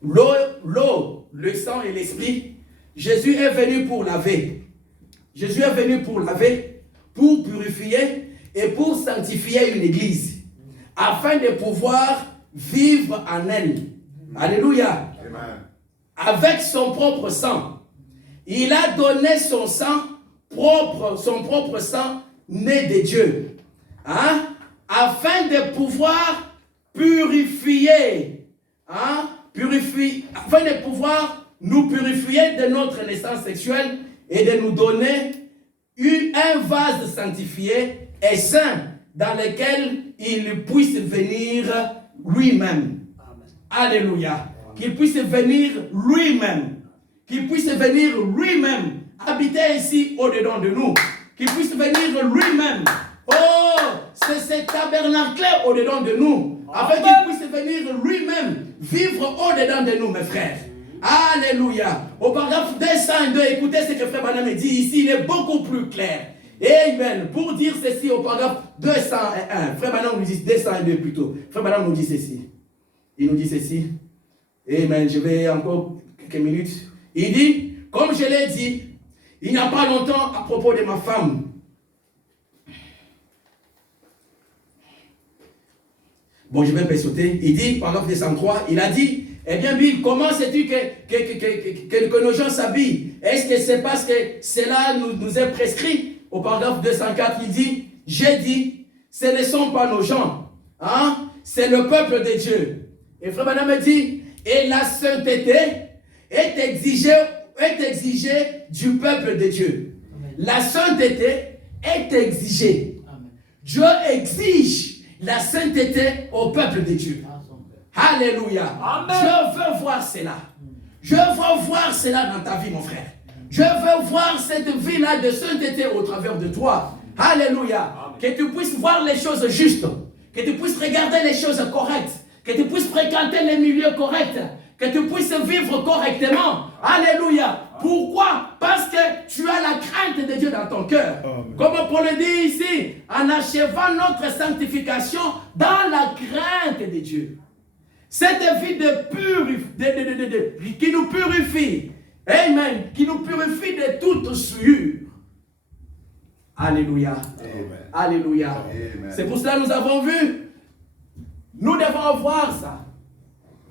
l'eau, le sang et l'esprit, Jésus est venu pour laver. Jésus est venu pour laver, pour purifier et pour sanctifier une église, afin de pouvoir vivre en elle. Alléluia. Amen. Avec son propre sang. Il a donné son sang né de Dieu. Afin de pouvoir purifier. Afin de pouvoir nous purifier de notre naissance sexuelle et de nous donner un vase sanctifié et saint dans lequel il puisse venir lui-même. Alléluia. Qu'il puisse venir lui-même. Qu'il puisse venir lui-même habiter ici au-dedans de nous. Qu'il puisse venir lui-même. Oh, c'est ce tabernacle au-dedans de nous. Afin qu'il puisse venir lui-même vivre au-dedans de nous, mes frères. Alléluia. Au paragraphe 202, écoutez ce que Frère Branham dit ici, il est beaucoup plus clair. Amen. Pour dire ceci au paragraphe 201, Frère Branham nous dit 202 plutôt. Frère Branham nous dit ceci. Il nous dit ceci. Amen. Je vais encore quelques minutes. Il dit, comme je l'ai dit, il n'y a pas longtemps à propos de ma femme. Bon, je vais me sauter. Il dit, paragraphe 203, il a dit, eh bien, Bill, comment sais-tu que nos gens s'habillent? Est-ce que c'est parce que cela nous est prescrit? Au paragraphe 204, il dit, j'ai dit, ce ne sont pas nos gens, c'est le peuple de Dieu. Et Frère Branham dit, et la sainteté est exigée du peuple de Dieu. Amen. La sainteté est exigée. Amen. Dieu exige la sainteté au peuple de Dieu. Alléluia. Amen. Je veux voir cela. Je veux voir cela dans ta vie, mon frère. Je veux voir cette vie-là de sainteté au travers de toi. Alléluia. Amen. Que tu puisses voir les choses justes. Que tu puisses regarder les choses correctes. Que tu puisses fréquenter les milieux corrects. Que tu puisses vivre correctement. Alléluia. Pourquoi? Parce que tu as la crainte de Dieu dans ton cœur. Comme Paul le dit ici, en achevant notre sanctification dans la crainte de Dieu. Cette vie qui nous purifie. Amen. Qui nous purifie de toute souillure. Alléluia. Amen. Alléluia. Amen. C'est pour cela que nous avons vu. Nous devons voir ça.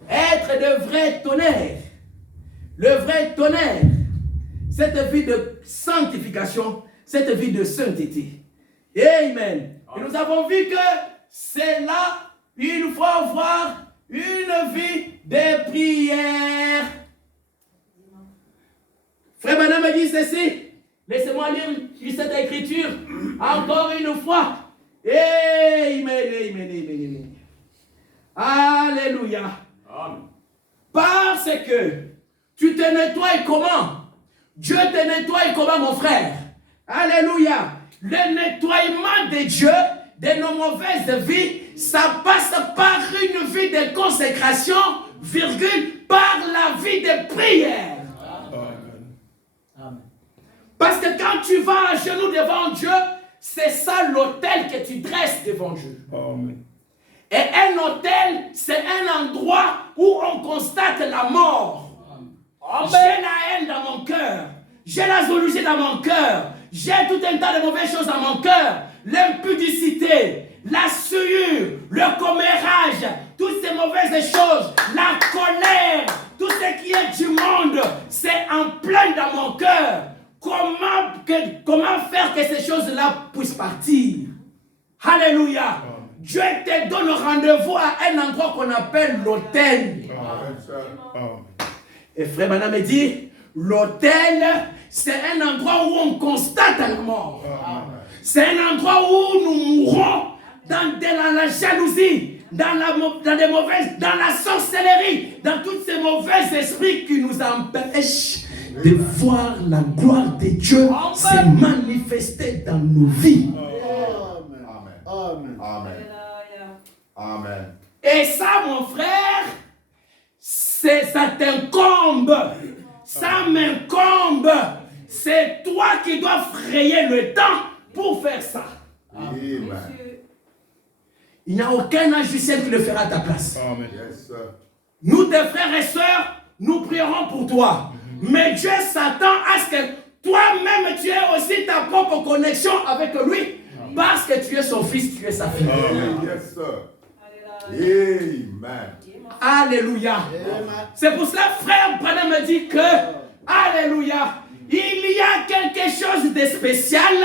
Être de vrais tonnerres. Le vrai tonnerre. Cette vie de sanctification. Cette vie de sainteté. Amen. Et nous avons vu que c'est là, il faut avoir une vie de prière. Frère Branham me dit ceci. Laissez-moi lire cette écriture encore une fois. Amen, amen, amen, amen. Alléluia. Amen. Parce que tu te nettoies comment? Dieu te nettoie comment, mon frère? Alléluia. Le nettoiement de Dieu de nos mauvaises vies, ça passe par une vie de consécration, virgule, par la vie de prière. Amen. Parce que quand tu vas à genoux devant Dieu, c'est ça l'autel que tu dresses devant Dieu. Amen. Et un autel, c'est un endroit où on constate la mort. Amen. J'ai la haine dans mon cœur. J'ai la jalousie dans mon cœur. J'ai tout un tas de mauvaises choses dans mon cœur. l'impudicité, la souillure, le commérage, toutes ces mauvaises choses, la colère, tout ce qui est du monde, c'est en plein dans mon cœur. Comment faire que ces choses-là puissent partir? Alléluia. Dieu te donne rendez-vous à un endroit qu'on appelle l'autel. Et frère Branham me dit, l'autel, c'est un endroit où on constate la mort. C'est un endroit où nous mourrons dans la jalousie, dans la sorcellerie, dans tous ces mauvais esprits qui nous empêchent de voir la gloire de Dieu se manifester dans nos vies. Amen. Et ça, mon frère, ça t'incombe. Ça m'incombe. C'est toi qui dois frayer le temps pour faire ça. Amen. Il n'y a aucun ange du ciel qui le fera à ta place. Amen. Nous, tes frères et sœurs, nous prierons pour toi. Mais Dieu s'attend à ce que toi-même, tu aies aussi ta propre connexion avec lui. Parce que tu es son fils, tu es sa fille. Amen. Alléluia. C'est pour cela, frère Branham me dit que, alléluia, il y a quelque chose de spécial.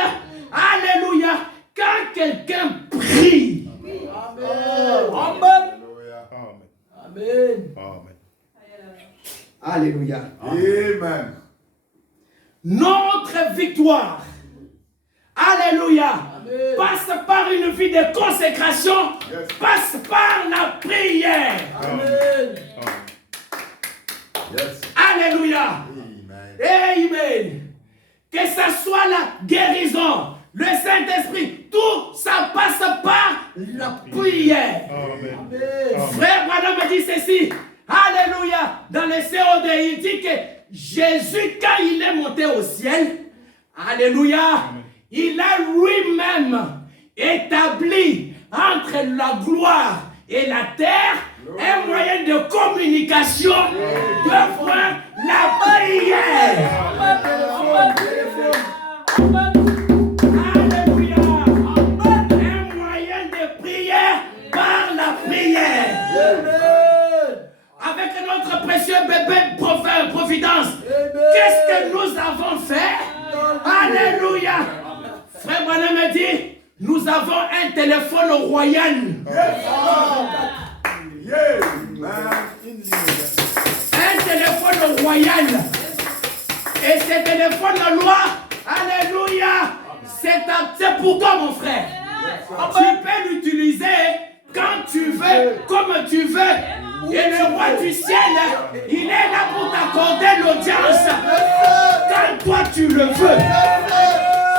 Alléluia. Quand quelqu'un prie. Amen. Amen. Alléluia. Amen. Notre victoire, alléluia, passe par une vie de consécration, passe par la prière. Amen. Alléluia. Amen. Que ce soit la guérison, le Saint-Esprit, tout ça passe par la prière. Frère Branham me dit ceci. Alléluia. Dans le COD, il dit que Jésus, quand il est monté au ciel, alléluia, il a lui-même établi entre la gloire et la terre un moyen de communication devant la prière. Alléluia. Un moyen de prière par la prière. Avec notre précieux bébé Providence, qu'est-ce que nous avons fait? Alléluia. Frère Branham me dit, nous avons un téléphone royal. Un téléphone royal. Et ce téléphone noir, alléluia, c'est pour toi mon frère. Tu peux l'utiliser quand tu veux, comme tu veux. Et le roi du ciel, il est là pour t'accorder l'audience quand toi tu le veux.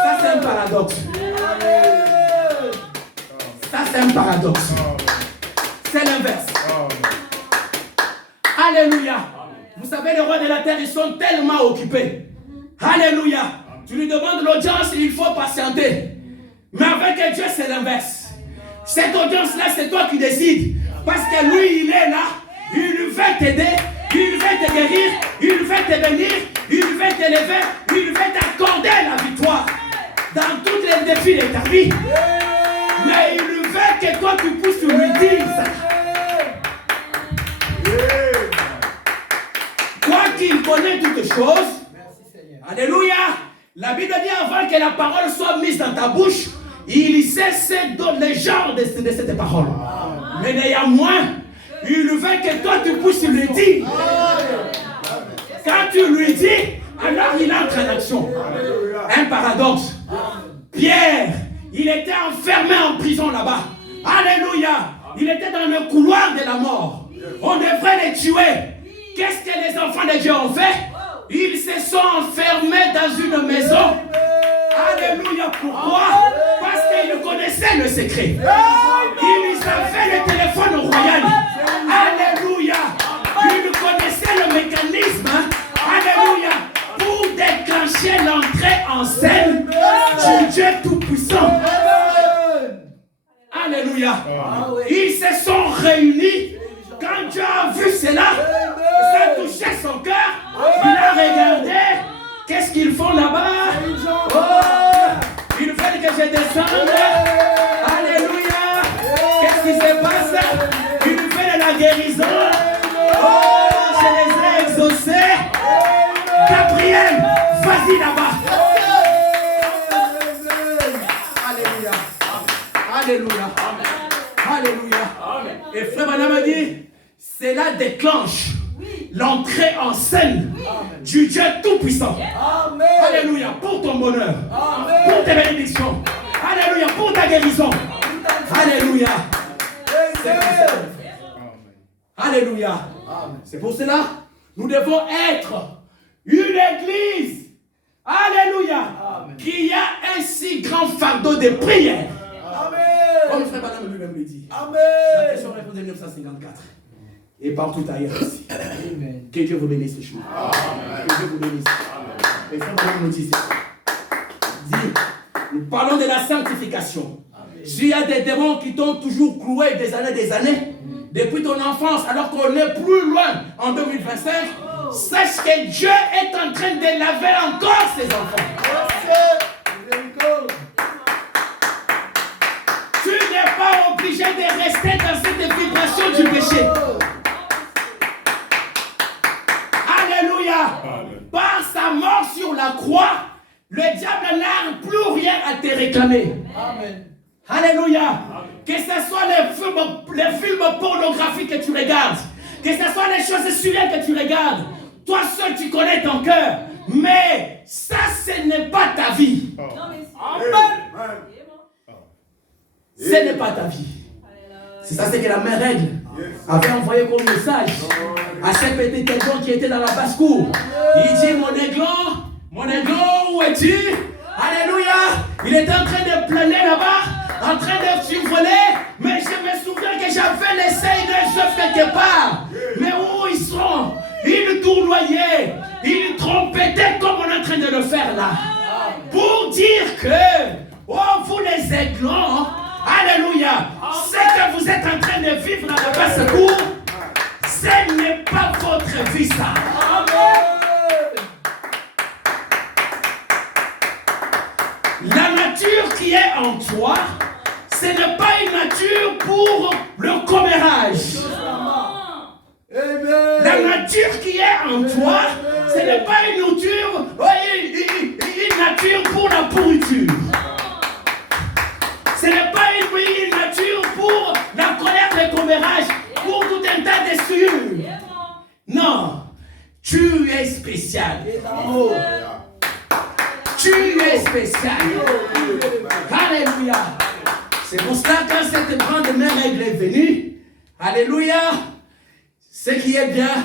Ça c'est un paradoxe. Ça c'est un paradoxe. C'est l'inverse. Alléluia. Vous savez, les rois de la terre, ils sont tellement occupés. Alléluia. Tu lui demandes l'audience, il faut patienter. Mais avec Dieu, c'est l'inverse. Cette audience-là, c'est toi qui décides. Parce que lui, il est là. Il veut t'aider. Il veut te guérir. Il veut te bénir. Il veut t'élever. Il veut t'accorder la victoire dans tous les défis de ta vie. Mais il veut que toi, tu puisses lui dire ça. Toi qui connais toutes choses. Alléluia. La Bible dit avant que la parole soit mise dans ta bouche, il sait le genre de cette parole. Mais néanmoins, il veut que toi tu puisses lui dire. Quand tu lui dis, alors il entre en action. Un paradoxe. Pierre, il était enfermé en prison là-bas. Alléluia. Il était dans le couloir de la mort. On devrait les tuer. Qu'est-ce que les enfants de Dieu ont fait? Ils se sont enfermés dans une maison. Alléluia. Pourquoi? Parce qu'ils connaissaient le secret. Ils avaient le téléphone royal. Alléluia. Ils connaissaient le mécanisme. Alléluia. Pour déclencher l'entrée en scène du Dieu Tout-Puissant. Alléluia. Ils se sont réunis. Quand Dieu a vu cela, ça touchait son cœur. Il a regardé. Qu'est-ce qu'ils font là-bas? Oh, ils veulent que anges descendent. Alléluia. Qu'est-ce qui se passe? Il fait de la guérison. Oh, je les ai exaucés. Gabriel, vas-y là-bas. Alléluia. Alléluia. Alléluia. Et frère Madame a dit, cela déclenche l'entrée en scène du Dieu Tout-Puissant. Alléluia. Pour ton bonheur. Pour tes bénédictions. Alléluia. Pour ta guérison. Alléluia. Alléluia. C'est pour cela nous devons être une église. Alléluia. Qui a un si grand fardeau de prière. Comme le frère Madame lui-même le dit. La question répond de 1954. Et partout ailleurs aussi. Que Dieu vous bénisse, les choses. Que Dieu vous bénisse. Et frère Madame nous dit, nous parlons de la sanctification. S'il y a des démons qui t'ont toujours cloué des années, depuis ton enfance, alors qu'on est plus loin en 2025, sache que Dieu est en train de laver encore ses enfants. Tu n'es pas obligé de rester dans cette vibration du péché. Alléluia. Par sa mort sur la croix, le diable n'a plus rien à te réclamer. Amen. Alléluia. Que ce soit les films pornographiques que tu regardes, que ce soit les choses surréelles que tu regardes, toi seul tu connais ton cœur. Mais ça, ce n'est pas ta vie. Amen. Ce n'est pas ta vie. C'est ça, c'est que la mère règle avait envoyé comme message à ce petit aiglon qui était dans la basse-cour. Il dit, mon aiglon, où es-tu? Alléluia. Il était en train de planer là-bas, en train de survoler, mais je me souviens que j'avais laissé des œufs quelque part. Mais où ils sont? Ils tournoyaient, ils trompettaient comme on est en train de le faire là. Pour dire que, oh, vous les aiglons, alléluia, ce que vous êtes en train de vivre dans la basse-cour, ce n'est pas votre vie ça. La nature qui est en toi, ce n'est pas une nature pour le commérage. La nature qui est en toi, ce n'est pas une nature pour la pourriture. Ce n'est pas une nature pour la colère, le commérage, pour tout un tas de souillures. Non, tu es spécial. Tu es spécial. Alléluia. C'est pour cela que quand cette grande mère règle est venue, alléluia, ce qui est bien,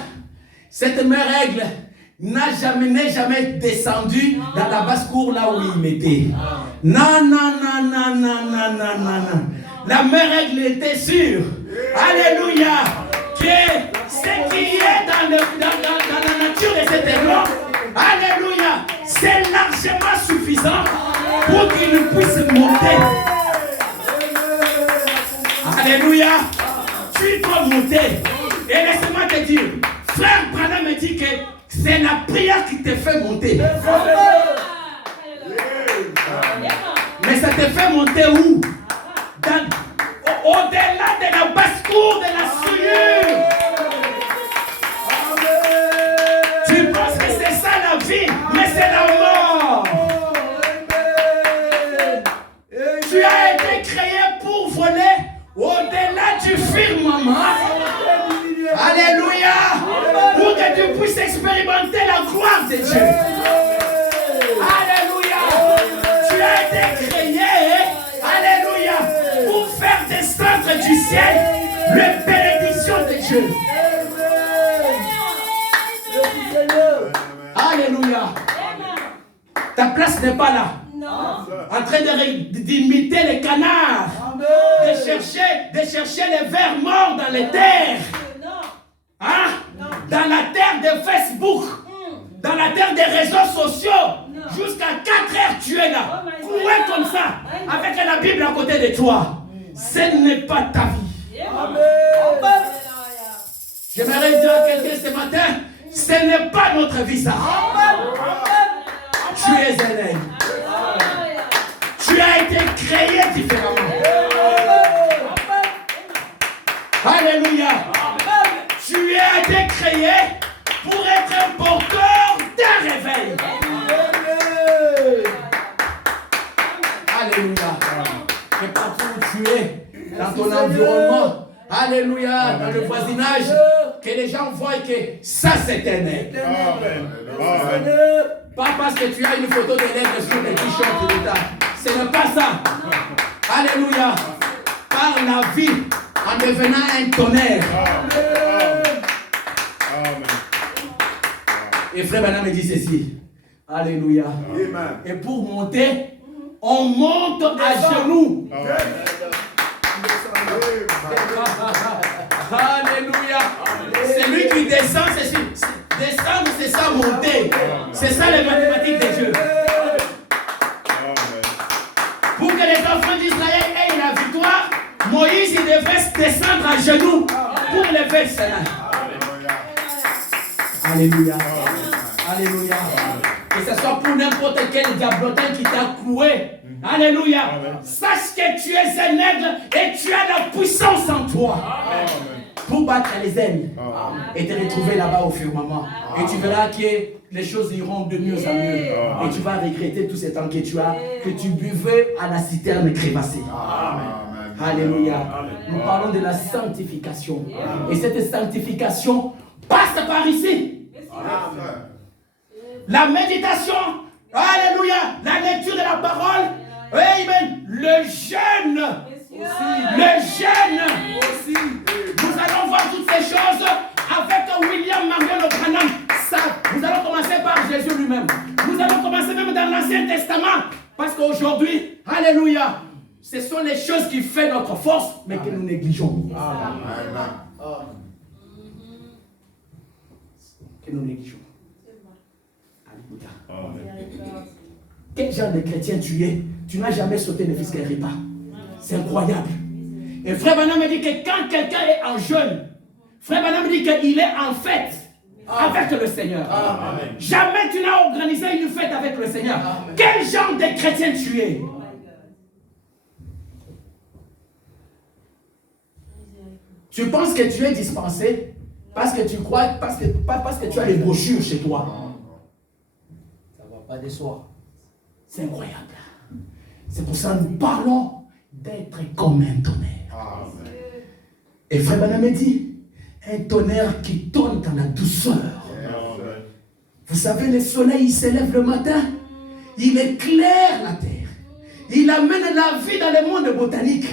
cette mère règle n'est jamais descendu dans la basse-cour là où il mettait. Non. La mère règle était sûre. Alléluia. Que ce qui est dans la nature de cet aiglon, alléluia, c'est largement suffisant pour qu'il puisse monter. Alléluia. Tu dois monter. Et laisse-moi te dire, frère Branham me dit que c'est la prière qui te fait monter. Mais ça te fait monter où? Au-delà de la basse-cour, de la souillure. Tu penses que c'est ça la vie, mais c'est la mort. Tu as été créé pour voler au-delà du firmament. Alléluia. Pour que tu puisses expérimenter la gloire de Dieu. Alléluia. Tu as été créé, alléluia, pour faire descendre du ciel les bénédictions de Dieu. Alléluia. Ta place n'est pas là. En train d'imiter les canards. De chercher les vers morts dans les terres. Hein? Dans la terre de Facebook. Dans la terre des réseaux sociaux. Jusqu'à 4 heures tu es là. Courir comme ça. Avec la Bible à côté de toi. Ce n'est pas ta vie. Amen. J'aimerais dire à quelqu'un ce matin. Ce n'est pas notre vie ça. Tu es un aigle. Tu Tu as été créé différemment. Alléluia. Tu as été créé pour être un porteur d'un réveil. Alléluia. Et partout où tu es, dans ton environnement, alléluia, dans le voisinage, que les gens voient que ça c'est un aigle. Pas parce que tu as une photo de l'aigle sur les t-shirts de l'État. Ce n'est pas ça. Alléluia. Par la vie, en devenant un tonnerre. Et frère Branham me dit ceci. Alléluia. Et pour monter, on monte à genoux. Alléluia. C'est lui qui descend, c'est sûr. Descendre, c'est ça, monter. C'est ça les mathématiques de Dieu. Pour que les enfants d'Israël aient la victoire, Moïse il devait descendre à genoux pour lever le Seigneur. Alléluia. Alléluia. Que ce soit pour n'importe quel diablotin qui t'a cloué. Alléluia. Sache que tu es un aigle et tu as la puissance en toi. Pour battre les ennemis et te retrouver là-bas au firmament. Et tu verras que les choses iront de mieux en mieux. Et tu vas regretter tout ce temps que tu buvais à la citerne crévassée. Alléluia. Nous parlons de la sanctification. Et cette sanctification passe par ici. La méditation. Alléluia. La lecture de la parole. Amen. Le jeûne. Le jeûne. Nous allons voir toutes ces choses avec William Marion Branham. Ça, nous allons commencer par Jésus lui-même. Nous allons commencer même dans l'Ancien Testament. Parce qu'aujourd'hui, alléluia, ce sont les choses qui font notre force, mais que nous négligeons. Que nous négligeons. Alléluia. Quel genre de chrétien tu es? Tu n'as jamais sauté le fils qu'un repas. C'est incroyable. Et frère Branham me dit que quand quelqu'un est en jeûne, frère Branham me dit qu'il est en fête avec le Seigneur. Amen. Jamais tu n'as organisé une fête avec le Seigneur. Amen. Quel genre de chrétien tu es? Tu penses que tu es dispensé parce que tu crois, parce que tu as les brochures chez toi. Ça ne va pas de soi. C'est incroyable. C'est pour ça que nous parlons d'être comme un tonnerre. Amen. Et frère Branham me dit, un tonnerre qui tonne dans la douceur. Amen. Vous savez, le soleil il s'élève le matin, il éclaire la terre, il amène la vie dans le monde botanique.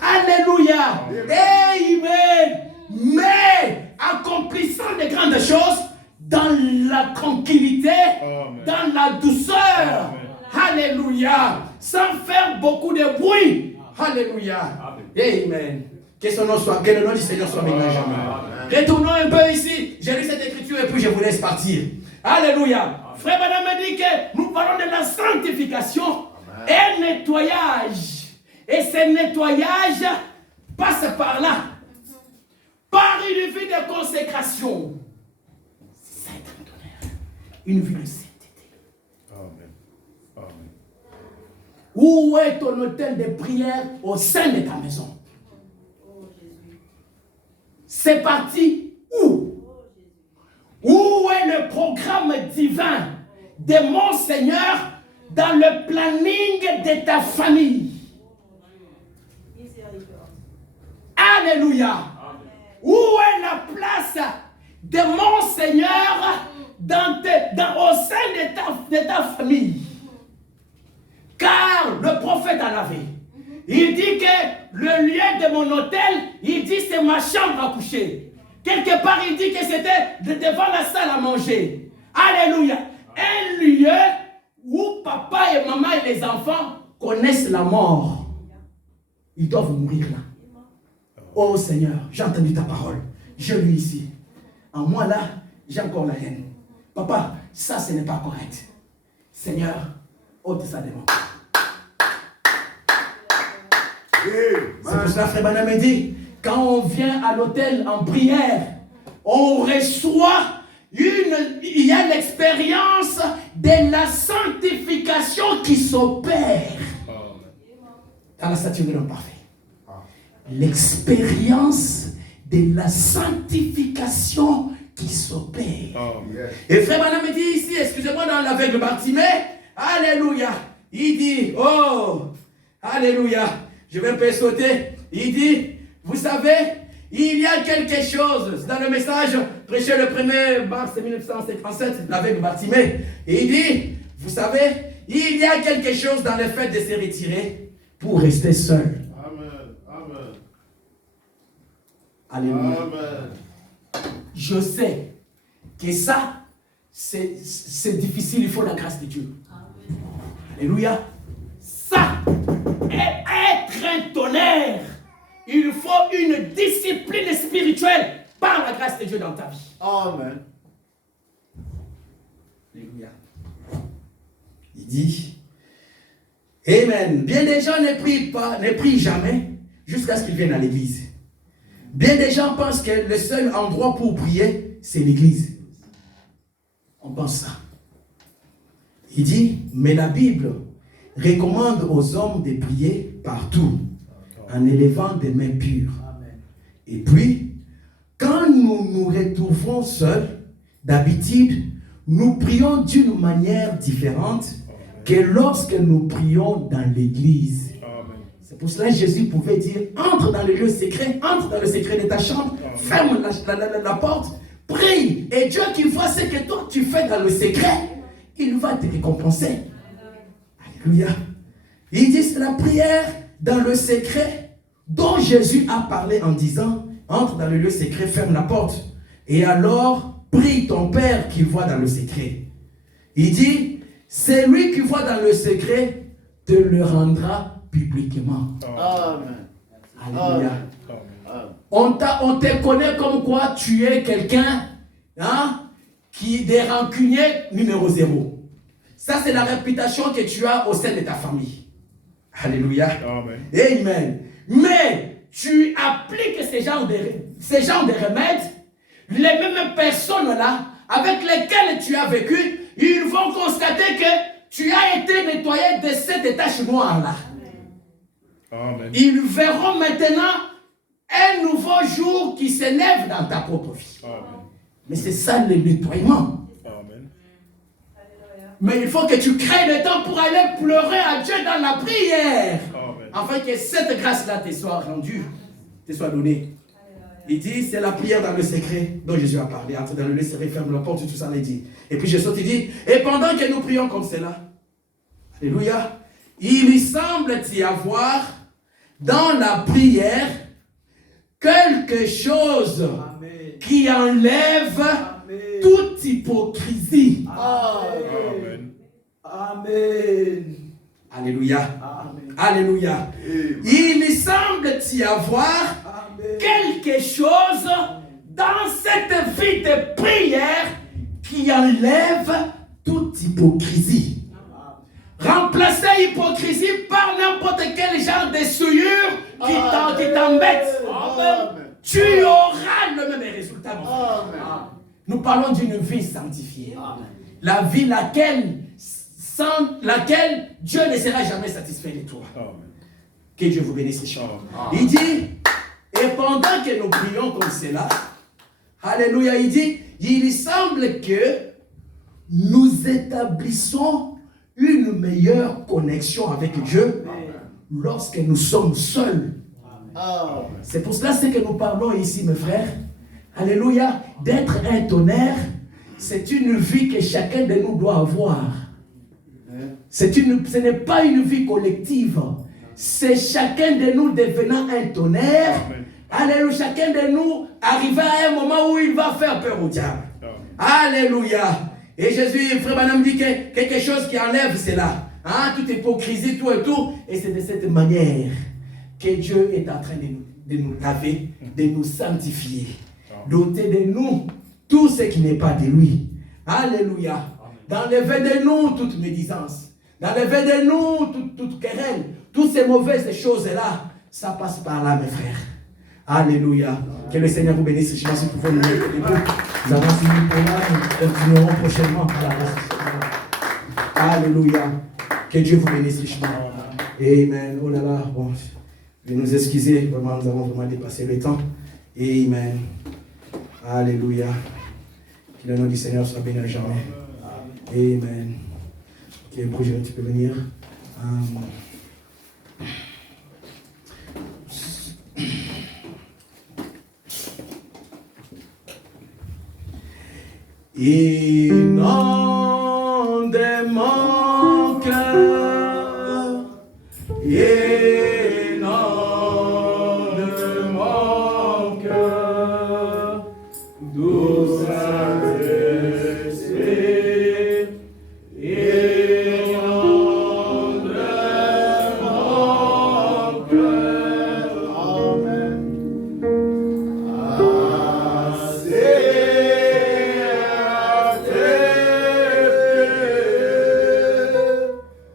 Alléluia. Amen. Mais accomplissant de grandes choses dans la tranquillité, amen, dans la douceur. Amen. Alléluia. Sans faire beaucoup de bruit. Alléluia. Amen. Que son nom soit, que le nom du Seigneur soit béni jamais. Retournons un peu ici. J'ai lu cette écriture et puis je vous laisse partir. Alléluia. Frère Branham me dit que nous parlons de la sanctification et nettoyage. Et ce nettoyage passe par là. Par une vie de consécration. C'est un tonnerre. Une vie de sainteté. Amen. Amen. Où est ton hôtel de prière au sein de ta maison? C'est parti où? Où est le programme divin de mon Seigneur dans le planning de ta famille? Alléluia. Amen. Où est la place de mon Seigneur au sein de ta famille? Car le prophète en avait. Il dit que le lieu de mon hôtel, il dit c'est ma chambre à coucher. Quelque part, il dit que c'était devant la salle à manger. Alléluia. Un lieu où papa et maman et les enfants connaissent la mort. Ils doivent mourir là. Oh Seigneur, j'ai entendu ta parole. Je lis ici. En moi là, j'ai encore la haine. Papa, ça ce n'est pas correct. Seigneur, ôte ça de moi. C'est pour ça, frère Branham me dit, quand on vient à l'autel en prière, on reçoit il y a l'expérience de la sanctification qui s'opère. dans la stature de l'homme parfait. L'expérience de la sanctification qui s'opère. Et frère Branham me dit ici, excusez-moi, dans l'aveugle Bartimée, alléluia, il dit, oh, alléluia, je vais un peu sauter, il dit, vous savez, il y a quelque chose, dans le message prêché le 1er mars 1957, l'aveugle Bartimée, et il dit, vous savez, il y a quelque chose dans le fait de se retirer pour rester seul. Amen. Alléluia. Amen. Je sais que ça, c'est difficile, il faut la grâce de Dieu. Amen. Alléluia. Ça, être un tonnerre, il faut une discipline spirituelle par la grâce de Dieu dans ta vie. Amen. Alléluia. Il dit, Amen. Bien des gens ne prient jamais jusqu'à ce qu'ils viennent à l'église. Bien des gens pensent que le seul endroit pour prier, c'est l'église. On pense ça. Il dit, mais la Bible recommande aux hommes de prier partout, en élevant des mains pures. Et puis, quand nous nous retrouvons seuls, d'habitude, nous prions d'une manière différente que lorsque nous prions dans l'église. C'est pour cela que Jésus pouvait dire, entre dans le lieu secret, entre dans le secret de ta chambre, ferme la porte, prie. Et Dieu qui voit ce que toi tu fais dans le secret, il va te récompenser. Alléluia. Il dit, c'est la prière dans le secret dont Jésus a parlé en disant, entre dans le lieu secret, ferme la porte. Et alors, prie ton Père qui voit dans le secret. Il dit, c'est lui qui voit dans le secret, te le rendra publiquement. Amen. Alléluia. On te connaît comme quoi tu es quelqu'un qui des rancuniers numéro 0. Ça, c'est la réputation que tu as au sein de ta famille. Alléluia. Amen. Amen. Mais tu appliques ces genres de remèdes, les mêmes personnes-là avec lesquelles tu as vécu, ils vont constater que tu as été nettoyé de cette tache noire-là. Amen. Ils verront maintenant un nouveau jour qui s'élève dans ta propre vie. Amen. Mais c'est ça le nettoiement. Amen. Mais il faut que tu crées le temps pour aller pleurer à Dieu dans la prière. Amen. Afin que cette grâce-là te soit rendue, te soit donnée. Il dit, c'est la prière dans le secret dont Jésus a parlé. Entre dans le lieu secret, ferme la porte, tout ça, il dit. Et puis je saute, il dit, et pendant que nous prions comme cela, alléluia, il y semble y avoir dans la prière quelque chose qui enlève toute hypocrisie. Amen. Amen. Alléluia. Amen. Alléluia. Il y semble y avoir quelque chose dans cette vie de prière qui enlève toute hypocrisie. Remplacer l'hypocrisie par n'importe quel genre de souillure qui t'embête. Tu auras le même résultat. Nous parlons d'une vie sanctifiée. La vie sans laquelle Dieu ne sera jamais satisfait de toi. Que Dieu vous bénisse richement. Il dit, et pendant que nous prions comme cela, alléluia, il dit, il semble que nous établissons une meilleure connexion avec Dieu lorsque nous sommes seuls. C'est pour cela que nous parlons ici, mes frères. Alléluia, d'être un tonnerre, c'est une vie que chacun de nous doit avoir. Ce n'est pas une vie collective. C'est chacun de nous devenant un tonnerre. Alléluia, chacun de nous arriver à un moment où il va faire peur au diable. Alléluia. Et Jésus, frère Branham dit que quelque chose qui enlève cela. Toute hypocrisie, tout et tout. Et c'est de cette manière que Dieu est en train de nous laver, de nous sanctifier. D'ôter de nous tout ce qui n'est pas de lui. Alléluia. D'enlever de nous toute médisance. D'enlever de nous toute querelle. Toutes ces mauvaises choses-là, ça passe par là, mes frères. Alléluia. Que le Seigneur vous bénisse. Je pense que vous pouvez nous mettre debout. Nous avons fini pour là. Nous continuerons prochainement par la grâce. Alléluia. Que Dieu vous bénisse richement. Amen. Oh là là, bon, je vais nous excuser, vraiment, nous avons vraiment dépassé le temps. Amen. Alléluia. Que le nom du Seigneur soit béni à jamais. Amen. Ok, projet, tu peux venir. Inonde mon cœur, inonde mon cœur, doux Saint-Esprit, inonde mon cœur. Amen. Thank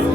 you.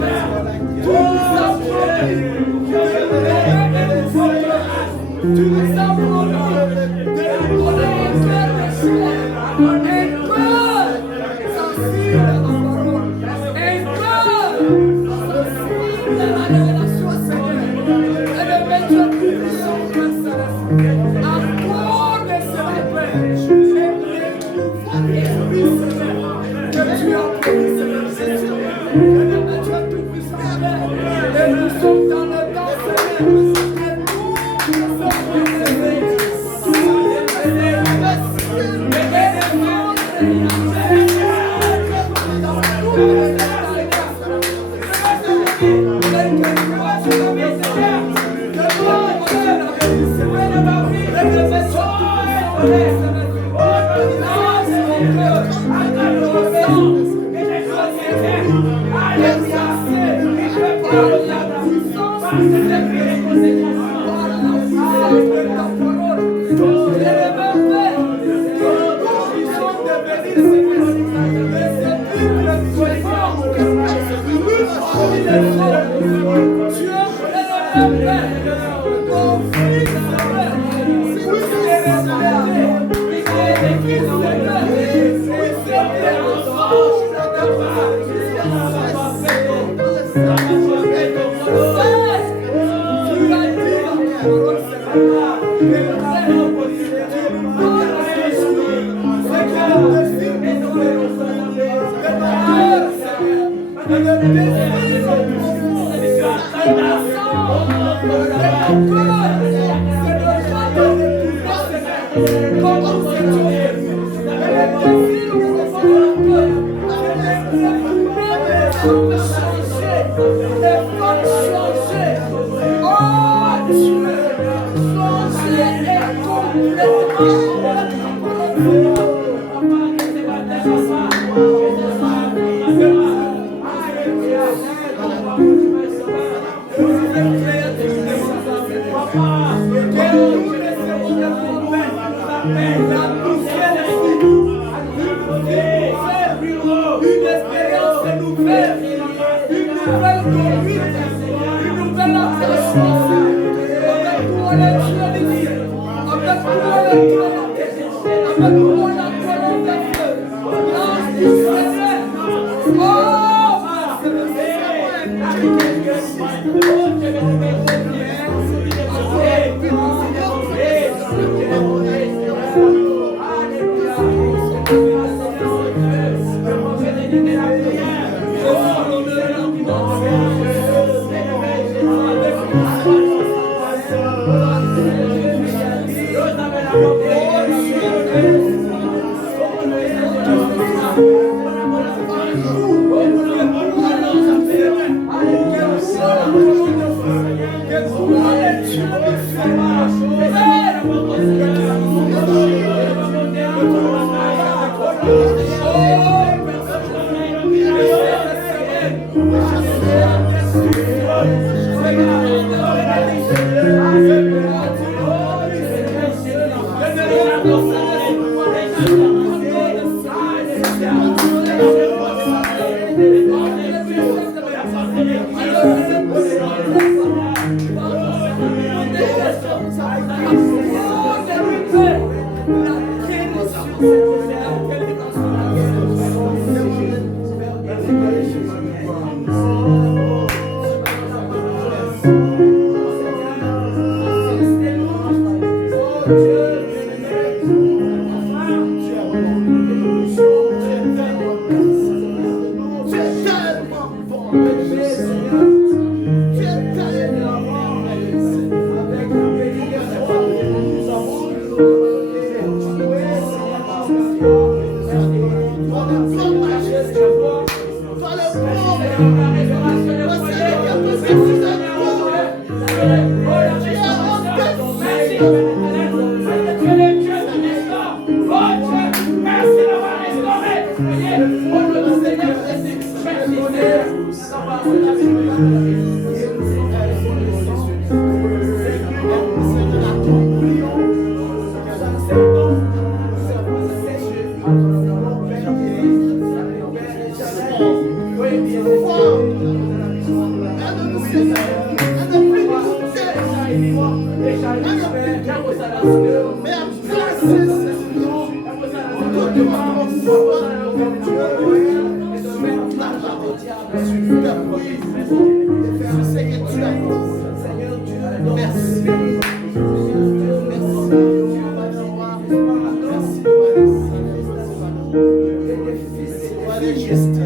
fais justice.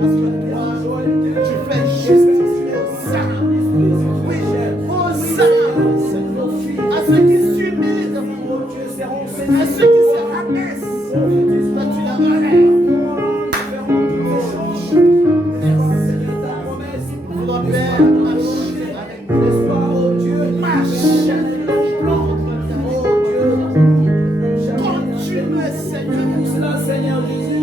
Parce que toi, tu fais justice. Oui, Hosanna à ceux qui s'humilient devant Dieu, à ceux qui se rabaissent. Toi, tu la relèves. Notre Père, marche avec l'espoir, oh Dieu, marche avec l'ombre, oh Dieu. Continue, Seigneur, pour cela, Seigneur Jésus.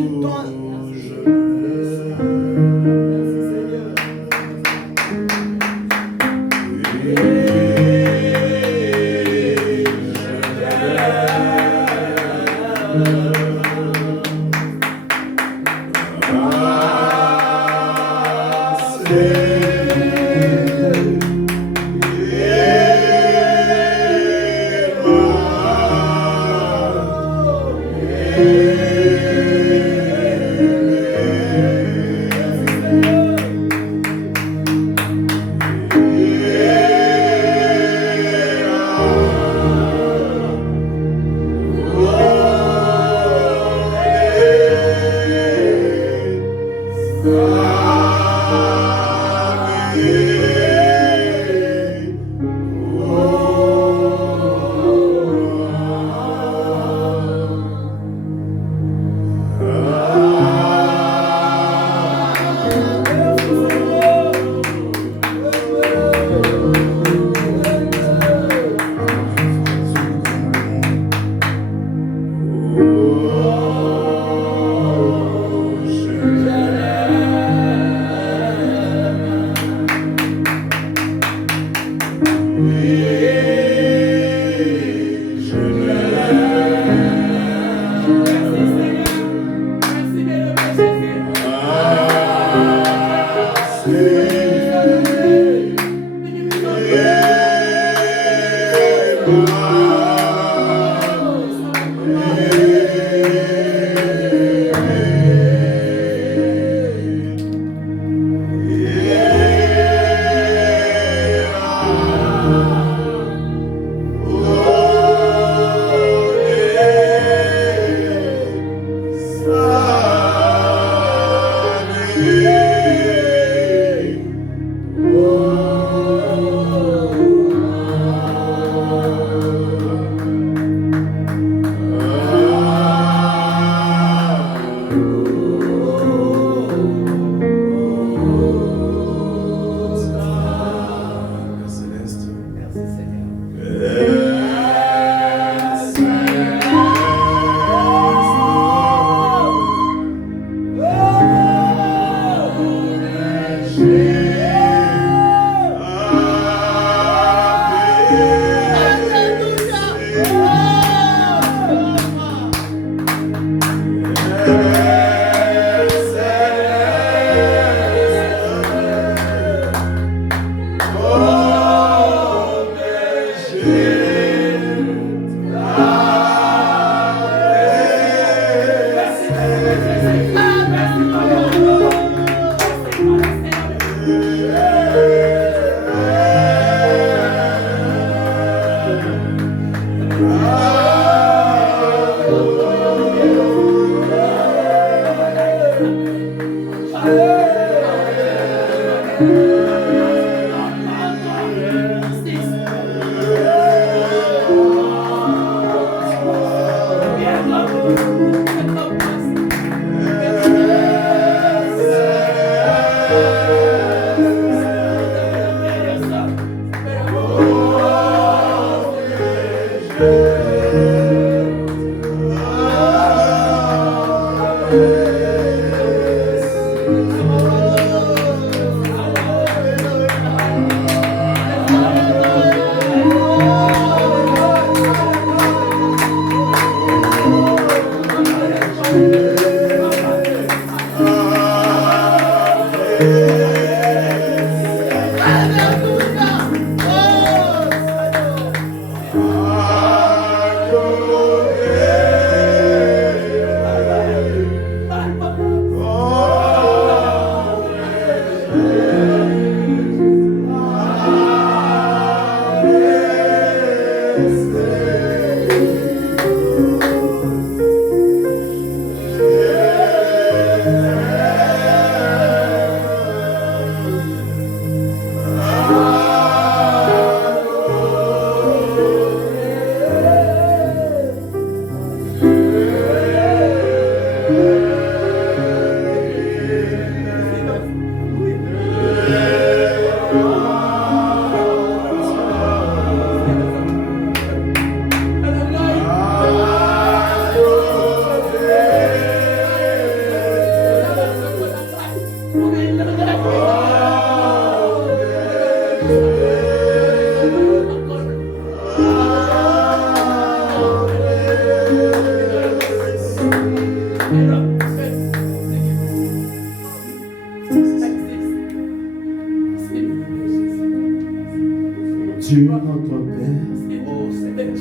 Dieu notre Père. Oh Seigneur.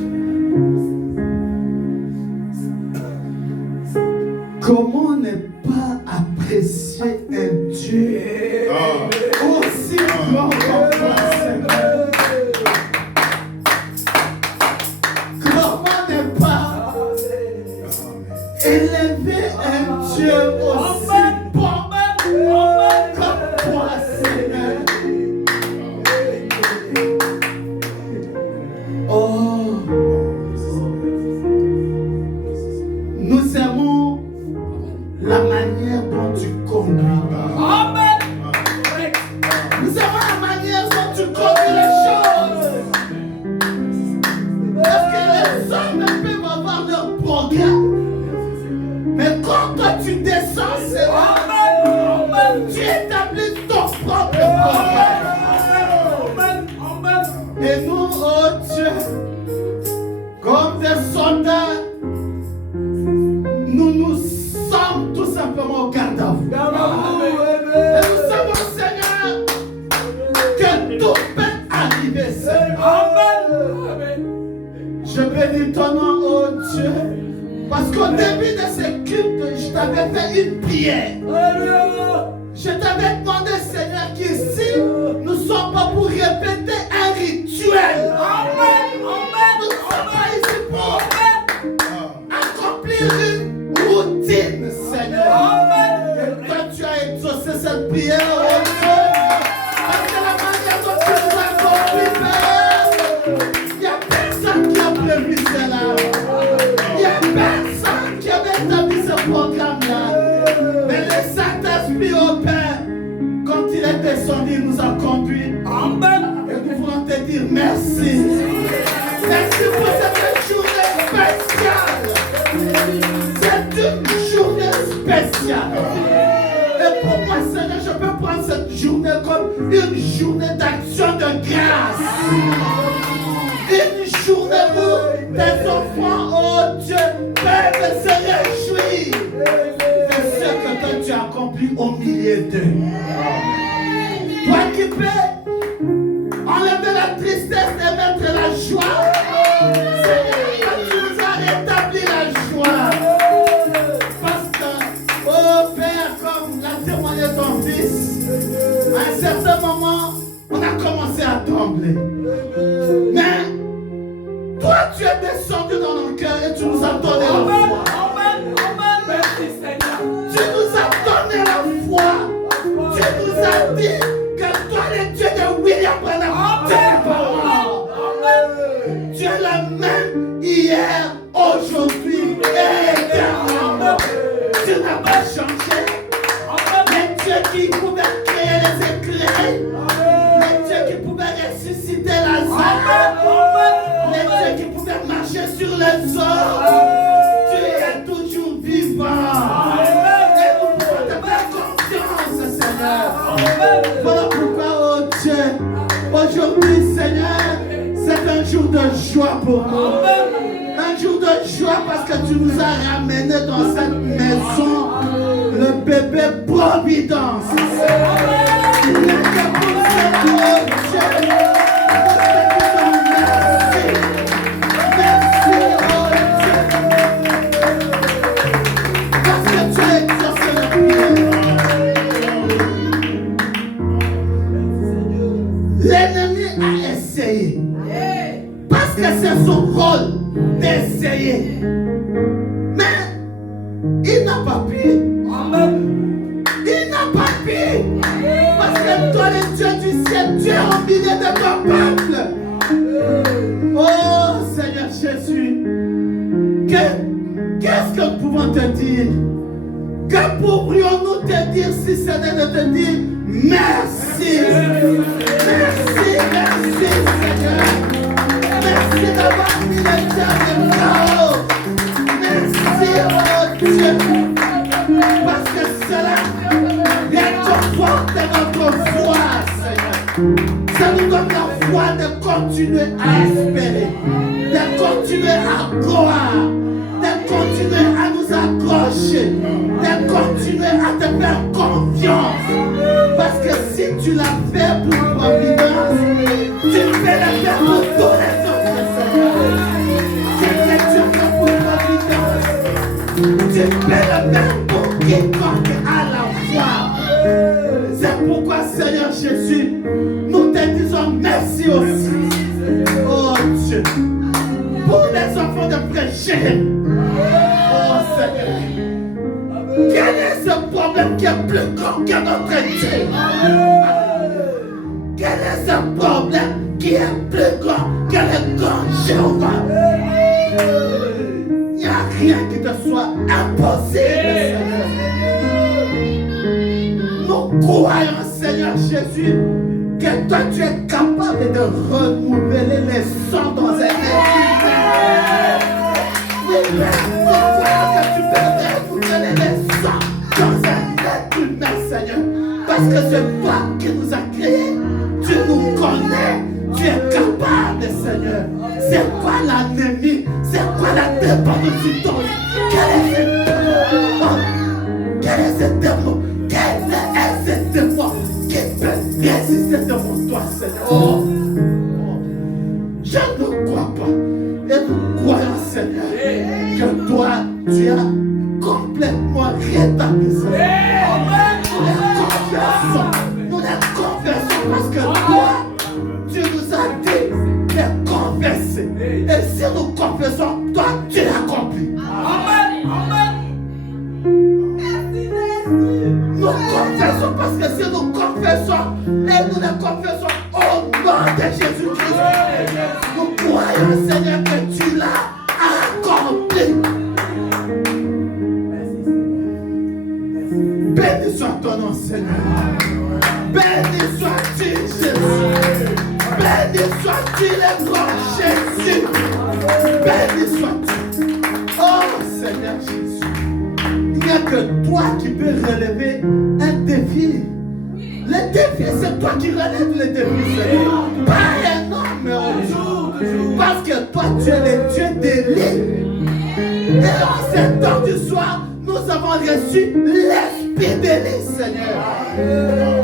Comment ne pas apprécier un Dieu aussi grand comme toi, Seigneur? Comment ne pas élever un Dieu aussi bon comme toi, Seigneur? Oh, nous aimons la manière dont tu conduis. Amen. Nous aimons la manière dont tu conduis les choses. Parce que les hommes peuvent avoir leur programme. Mais quand toi tu descends, c'est tu établis ton propre programme. Et nous, oh Dieu, comme des soldats, nous nous sommes tout simplement au garde à vous. Et nous savons, Seigneur, que tout peut arriver, Seigneur. Je bénis ton nom, oh Dieu, parce qu'au début de ce culte, je t'avais fait une prière. Je t'avais demandé, Seigneur, qu'ici, nous ne sommes pas pour répéter un rituel. Nous ne sommes pas ici pour accomplir une routine, Seigneur. Et toi, tu as exaucé cette prière, oh Dieu. Parce que la manière dont tu nous as conduits, Père, il n'y a personne qui a prévu cela. Il n'y a personne qui avait établi ce programme-là. Mais le Saint-Esprit, oh Père, quand il est descendu, il nous a conduits. Et nous voulons te dire merci. Merci pour cette journée spéciale. C'est une journée spéciale. Et pour moi, Seigneur, je peux prendre cette journée comme une journée d'action de grâce. Une journée où tes enfants, oh Dieu, peuvent se réjouir de ce que toi tu as accompli au milieu d'eux. Toi qui peux enlever la tristesse et mettre la joie. Seigneur, toi tu nous as rétabli la joie. Parce que, oh Père, comme l'a témoigné ton fils, à un certain moment, on a commencé à trembler. Mais toi, tu es descendu dans nos cœurs et tu nous as donné la foi. Tu nous as donné la foi. Tu nous as dit que toi, le Dieu de William Branham, tu es mort. Tu es le même hier, aujourd'hui et éternellement. Tu n'as pas changé. Le Dieu qui pouvait créer les éclairs, le Dieu qui pouvait ressusciter Lazare, le Dieu qui pouvait marcher sur les eaux, tu es toujours vivant. Et nous pouvons te faire confiance, Seigneur. Voilà pourquoi, oh Dieu, aujourd'hui, Seigneur, c'est un jour de joie pour nous. Un jour de joie parce que tu nous as ramenés dans cette maison, le bébé Providence. Il n'y a que pour cela, oh Dieu. Merci. Merci, oh Dieu. Parce que tu as exaucé la prière. L'ennemi a essayé. Parce que c'est son rôle d'essayer. Mais il n'a pas pu. Il n'a pas pu. Parce que toi, le Dieu du ciel, tu es au milieu de ton peuple. Oh Seigneur Jésus, qu'est-ce que nous pouvons te dire? Que pourrions-nous te dire si ce n'est de te dire merci? Merci, merci Seigneur. Merci d'avoir mis le diable là-haut. Merci, oh Dieu. Parce que cela réconforte notre foi, Seigneur. Ça nous donne la foi de continuer à espérer, de continuer à croire, de continuer à nous accrocher, de continuer à te faire confiance. Parce que si tu l'as fait pour Providence, tu peux le faire même pour quiconque a la foi. C'est pourquoi, Seigneur Jésus, nous te disons merci aussi. Oh Dieu, pour les enfants de prêcher. Oh Seigneur, quel est ce problème qui est plus grand que notre Dieu? Quel est ce problème qui est plus grand que le grand Jéhovah? Il n'y a rien qui te soit impossible, Seigneur. Nous croyons, Seigneur Jésus, que toi tu es capable de renouveler les sons dans un être humain. Oui, nous croyons que tu peux renouveler les sons dans un être humain, Seigneur. Parce que c'est toi qui nous as créés. Tu nous connais. Tu es capable, Seigneur. C'est quoi l'ennemi? C'est quoi la dépendance du temps? Quel est ce démon? Quel est ce démon qui peut résister devant toi, Seigneur? Oh. Je ne crois pas. Et nous croyons, Seigneur, que toi, tu as complètement rétabli, Seigneur. Nous les confessons parce que toi, tu nous as dit de confesser. Et si nous confessons, toi, tu l'accomplis. Amen. Nous confessons parce que si nous confessons, et nous les confessons au nom de Jésus-Christ, nous croyons, Seigneur, que tu l'as accompli. Béni soit ton nom, Seigneur. Béni sois-tu, Jésus. Béni sois-tu, le grand Jésus. Béni sois-tu. Oh, Seigneur Jésus. Il n'y a que toi qui peux relever un défi. Le défi, c'est toi qui relèves le défi, Seigneur. Pas un homme, oh, parce que toi, tu es le Dieu d'Élie. Et en cet temps du soir, nous avons reçu l'esprit d'Élie, Seigneur.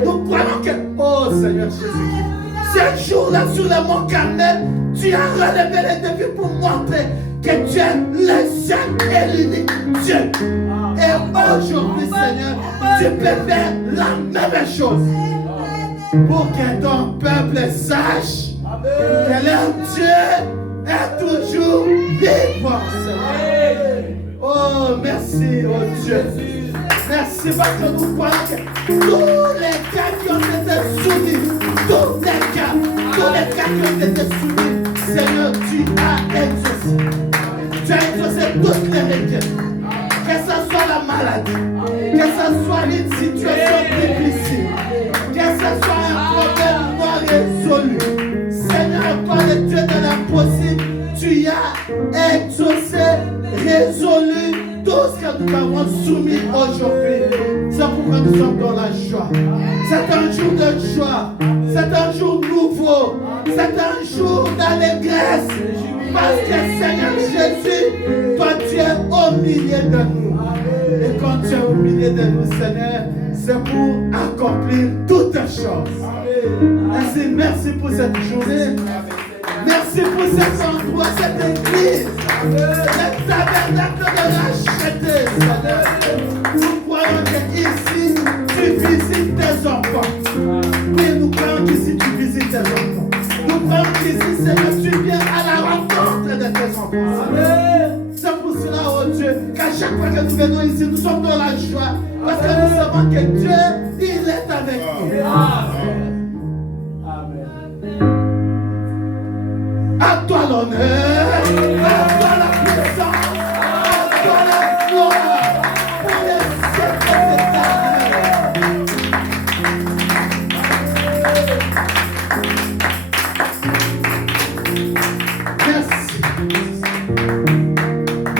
Nous croyons que, oh Seigneur Jésus, ce jour-là sur le mont Carmel, tu as relevé le défi pour montrer que tu es le seul et l'unique Dieu. Et aujourd'hui, Seigneur, tu peux faire la même chose pour que ton peuple sache que leur Dieu est toujours vivant, Seigneur. Oh, merci, oh Dieu. Merci parce que nous croyons que tous les cas qui ont été soumis, tous les cas qui ont été soumis, Seigneur, tu as exaucé. Tu as exaucé toutes les requêtes. Que ce soit la maladie, que ce soit une situation difficile, que ce soit un problème non résolu. Seigneur, toi le Dieu de l'impossible, tu as exaucé, résolu tout ce que nous avons soumis aujourd'hui. C'est pourquoi nous sommes dans la joie. C'est un jour de joie. C'est un jour nouveau. C'est un jour d'allégresse. Parce que Seigneur Jésus, toi tu es au milieu de nous. Et quand tu es au milieu de nous, Seigneur, c'est pour accomplir toutes choses. Ainsi, merci pour cette journée. Merci pour cet endroit, cette église. Le tabernacle de la racheté, Seigneur. Nous croyons qu'ici, tu visites tes enfants. Oui, nous croyons qu'ici, tu visites tes enfants. Nous croyons qu'ici, Seigneur, tu viens à la rencontre de tes enfants. C'est pour cela, oh Dieu, qu'à chaque fois que nous venons ici, nous sommes dans la joie. Parce que nous savons que Dieu, il est avec nous. À toi l'honneur, à toi la puissance, à toi la gloire, pour les siècles éternels. Merci.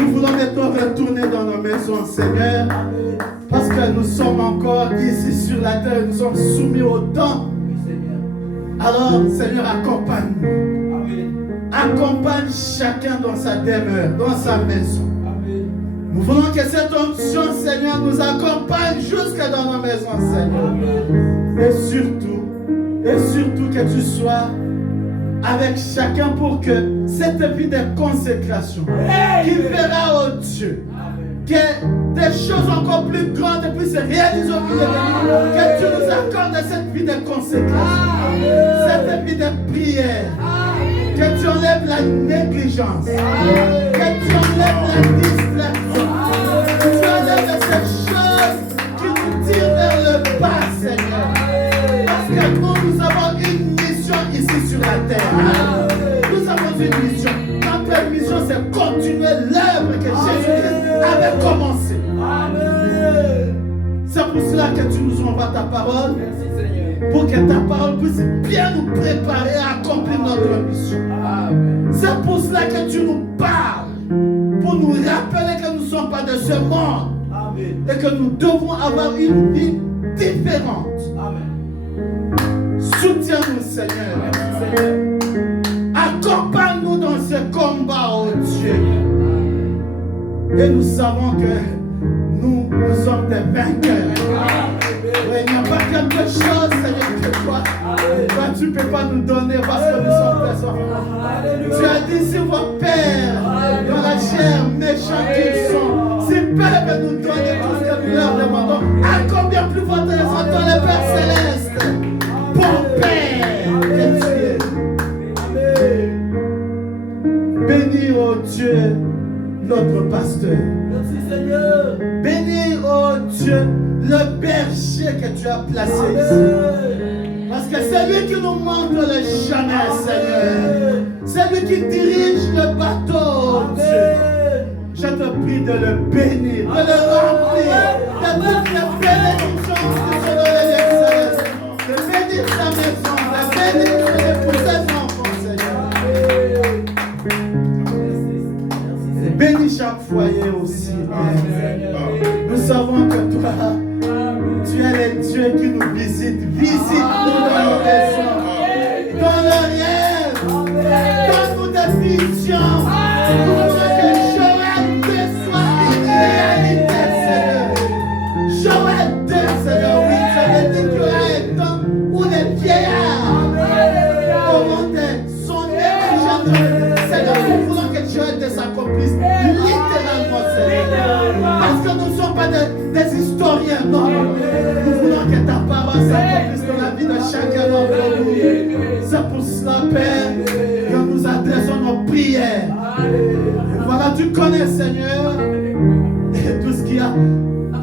Nous voulons maintenant retourner dans nos maisons, Seigneur, parce que nous sommes encore ici sur la terre, nous sommes soumis au temps. Alors, Seigneur, accompagne-nous. Accompagne chacun dans sa demeure, dans sa maison. Nous voulons que cette onction, Seigneur, nous accompagne jusque dans nos maisons, Seigneur. Et surtout que tu sois avec chacun pour que cette vie de consécration qui fera, oh Dieu, que des choses encore plus grandes puissent se réaliser au milieu de nous. Que tu nous accordes cette vie de consécration, cette vie de prière. Que tu enlèves la négligence, que tu enlèves la distraction, que tu enlèves ces choses qui nous tirent vers le bas, Seigneur. Parce que nous avons une mission ici sur la terre. Nous avons une mission. Notre mission, c'est continuer l'œuvre que Jésus-Christ avait commencée. C'est pour cela que tu nous envoies ta parole. Pour que ta parole puisse bien nous préparer à accomplir notre mission. C'est pour cela que tu nous parles. Pour nous rappeler que nous ne sommes pas de ce monde. Et que nous devons avoir une vie différente. Soutiens-nous, Seigneur. Accompagne-nous dans ce combat, oh Dieu. Et nous savons que nous sommes des vainqueurs. Il n'y a pas quelque chose, Seigneur, que toi, tu ne peux pas nous donner parce que nous sommes tes enfants. Tu as dit si vos pères, dans la chair, méchants qu'ils sont, s'ils peuvent nous donner tout ce que nous leur demandons, à combien plus votre raison dans le Père Céleste, bon Père que tu es. Bénis, oh Dieu, notre pasteur. Merci Seigneur. Bénis, oh Dieu, le berger que tu as placé ici. Parce que c'est lui qui nous montre le chemin, Seigneur. C'est lui qui dirige le bateau, oh Dieu. Je te prie de le bénir, de le remplir, de toutes les bénédictions que tu donnes l'excellence. De bénir sa maison, de bénir pour ses enfants, Seigneur. Et bénis chaque foyer aussi, Père. Nous savons que toi, tu es le Dieu qui nous visite. Visite-nous dans nos maisons, dans le rêve, donne-nous des visions. Nous voulons que Joël 2 soit une réalité, Seigneur. Joël 2, Seigneur, oui, ça veut dire qu'il y aura un temps où les vieillards auront son émergence. Seigneur, nous voulons que Joël 2 s'accomplisse littéralement, Seigneur. Parce que nous ne sommes pas des historiens, non. Nous voulons que ta parole s'accomplisse dans la vie de chacun d'entre nous. C'est pour cela, Père, que nous adressons nos prières. Et voilà, tu connais, Seigneur, et tout ce qu'il y a.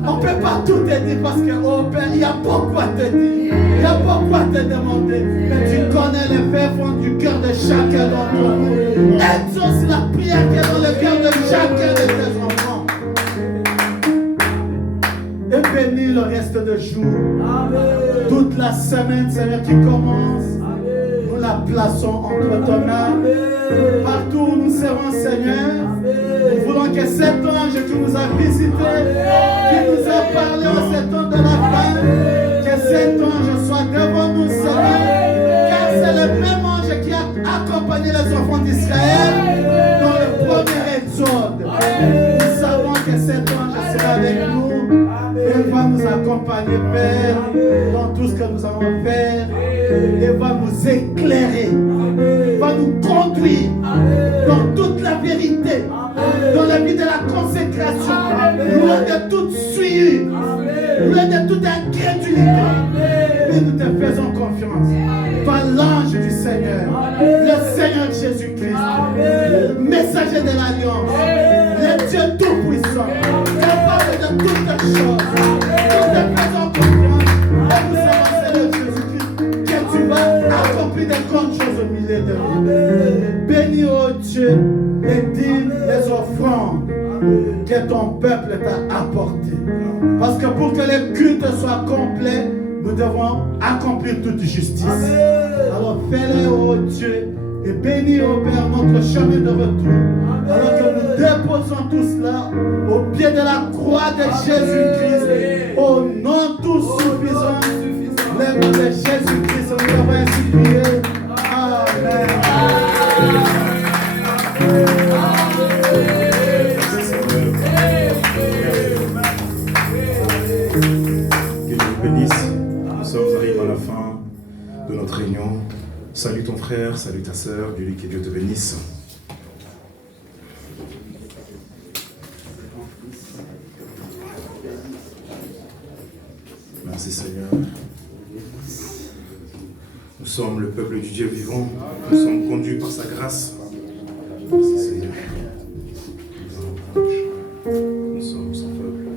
On ne peut pas tout te dire parce que, oh Père, il y a beaucoup à te dire. Il y a beaucoup à te demander. Mais tu connais les faits fonds du cœur de chacun d'entre nous. Exauce la prière qui est dans le cœur de chacun de tes enfants. Et bénis le reste de jour. Amen. Toute la semaine, Seigneur, qui commence, amen, nous la plaçons entre ton mains. Partout où nous serons, Seigneur, amen, nous voulons que cet ange qui nous a visités, qui nous a parlé en cet temps de la fin, que cet ange soit devant nous, Seigneur, car c'est le même ange qui a accompagné les enfants d'Israël dans le premier exode. Nous savons que cet ange sera avec nous. Et va nous accompagner, Père, dans tout ce que nous allons faire. Et va nous éclairer. Va nous conduire dans toute la vérité. Dans la vie de la consécration. Loin de toute suie. Loin de toute incrédulité. Et nous te faisons confiance. Par l'ange du Seigneur. Le Seigneur Jésus-Christ. Le messager de l'Alliance. Le Dieu Tout-Puissant. Capable de toutes choses. Nous te faisons confiance. Et nous savons, Seigneur Jésus-Christ, que tu vas accomplir des grandes choses au milieu de nous. Bénis, oh Dieu, et dis les offrandes que ton peuple t'a apportées. Parce que pour que les cultes soient complets, nous devons accomplir toute justice. Alors fais-le, oh Dieu, et bénis, oh Père, notre chemin de retour. Alors que nous déposons tout cela au pied de la croix de Jésus-Christ, au nom tout suffisant, le nom de Jésus-Christ, nous avons ainsi prié. Amen. Que Dieu vous bénisse. Nous sommes arrivés à la fin de notre réunion. Salut ton frère, salut ta sœur, dis-lui que Dieu te bénisse. Merci Seigneur. Nous sommes le peuple du Dieu vivant. Nous sommes conduits par sa grâce. Merci Seigneur. Nous sommes son peuple.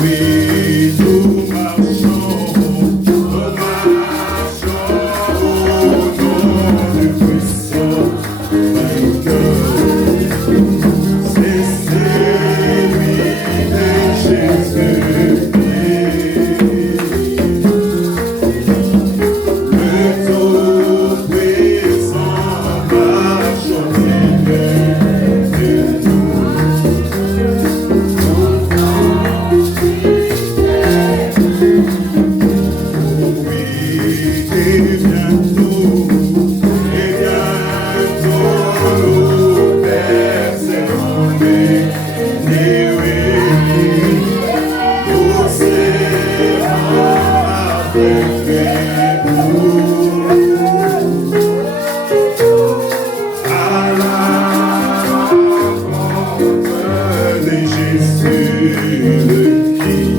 We Et oui, nous serons avec vous. À la rencontre de Jésus le Christ.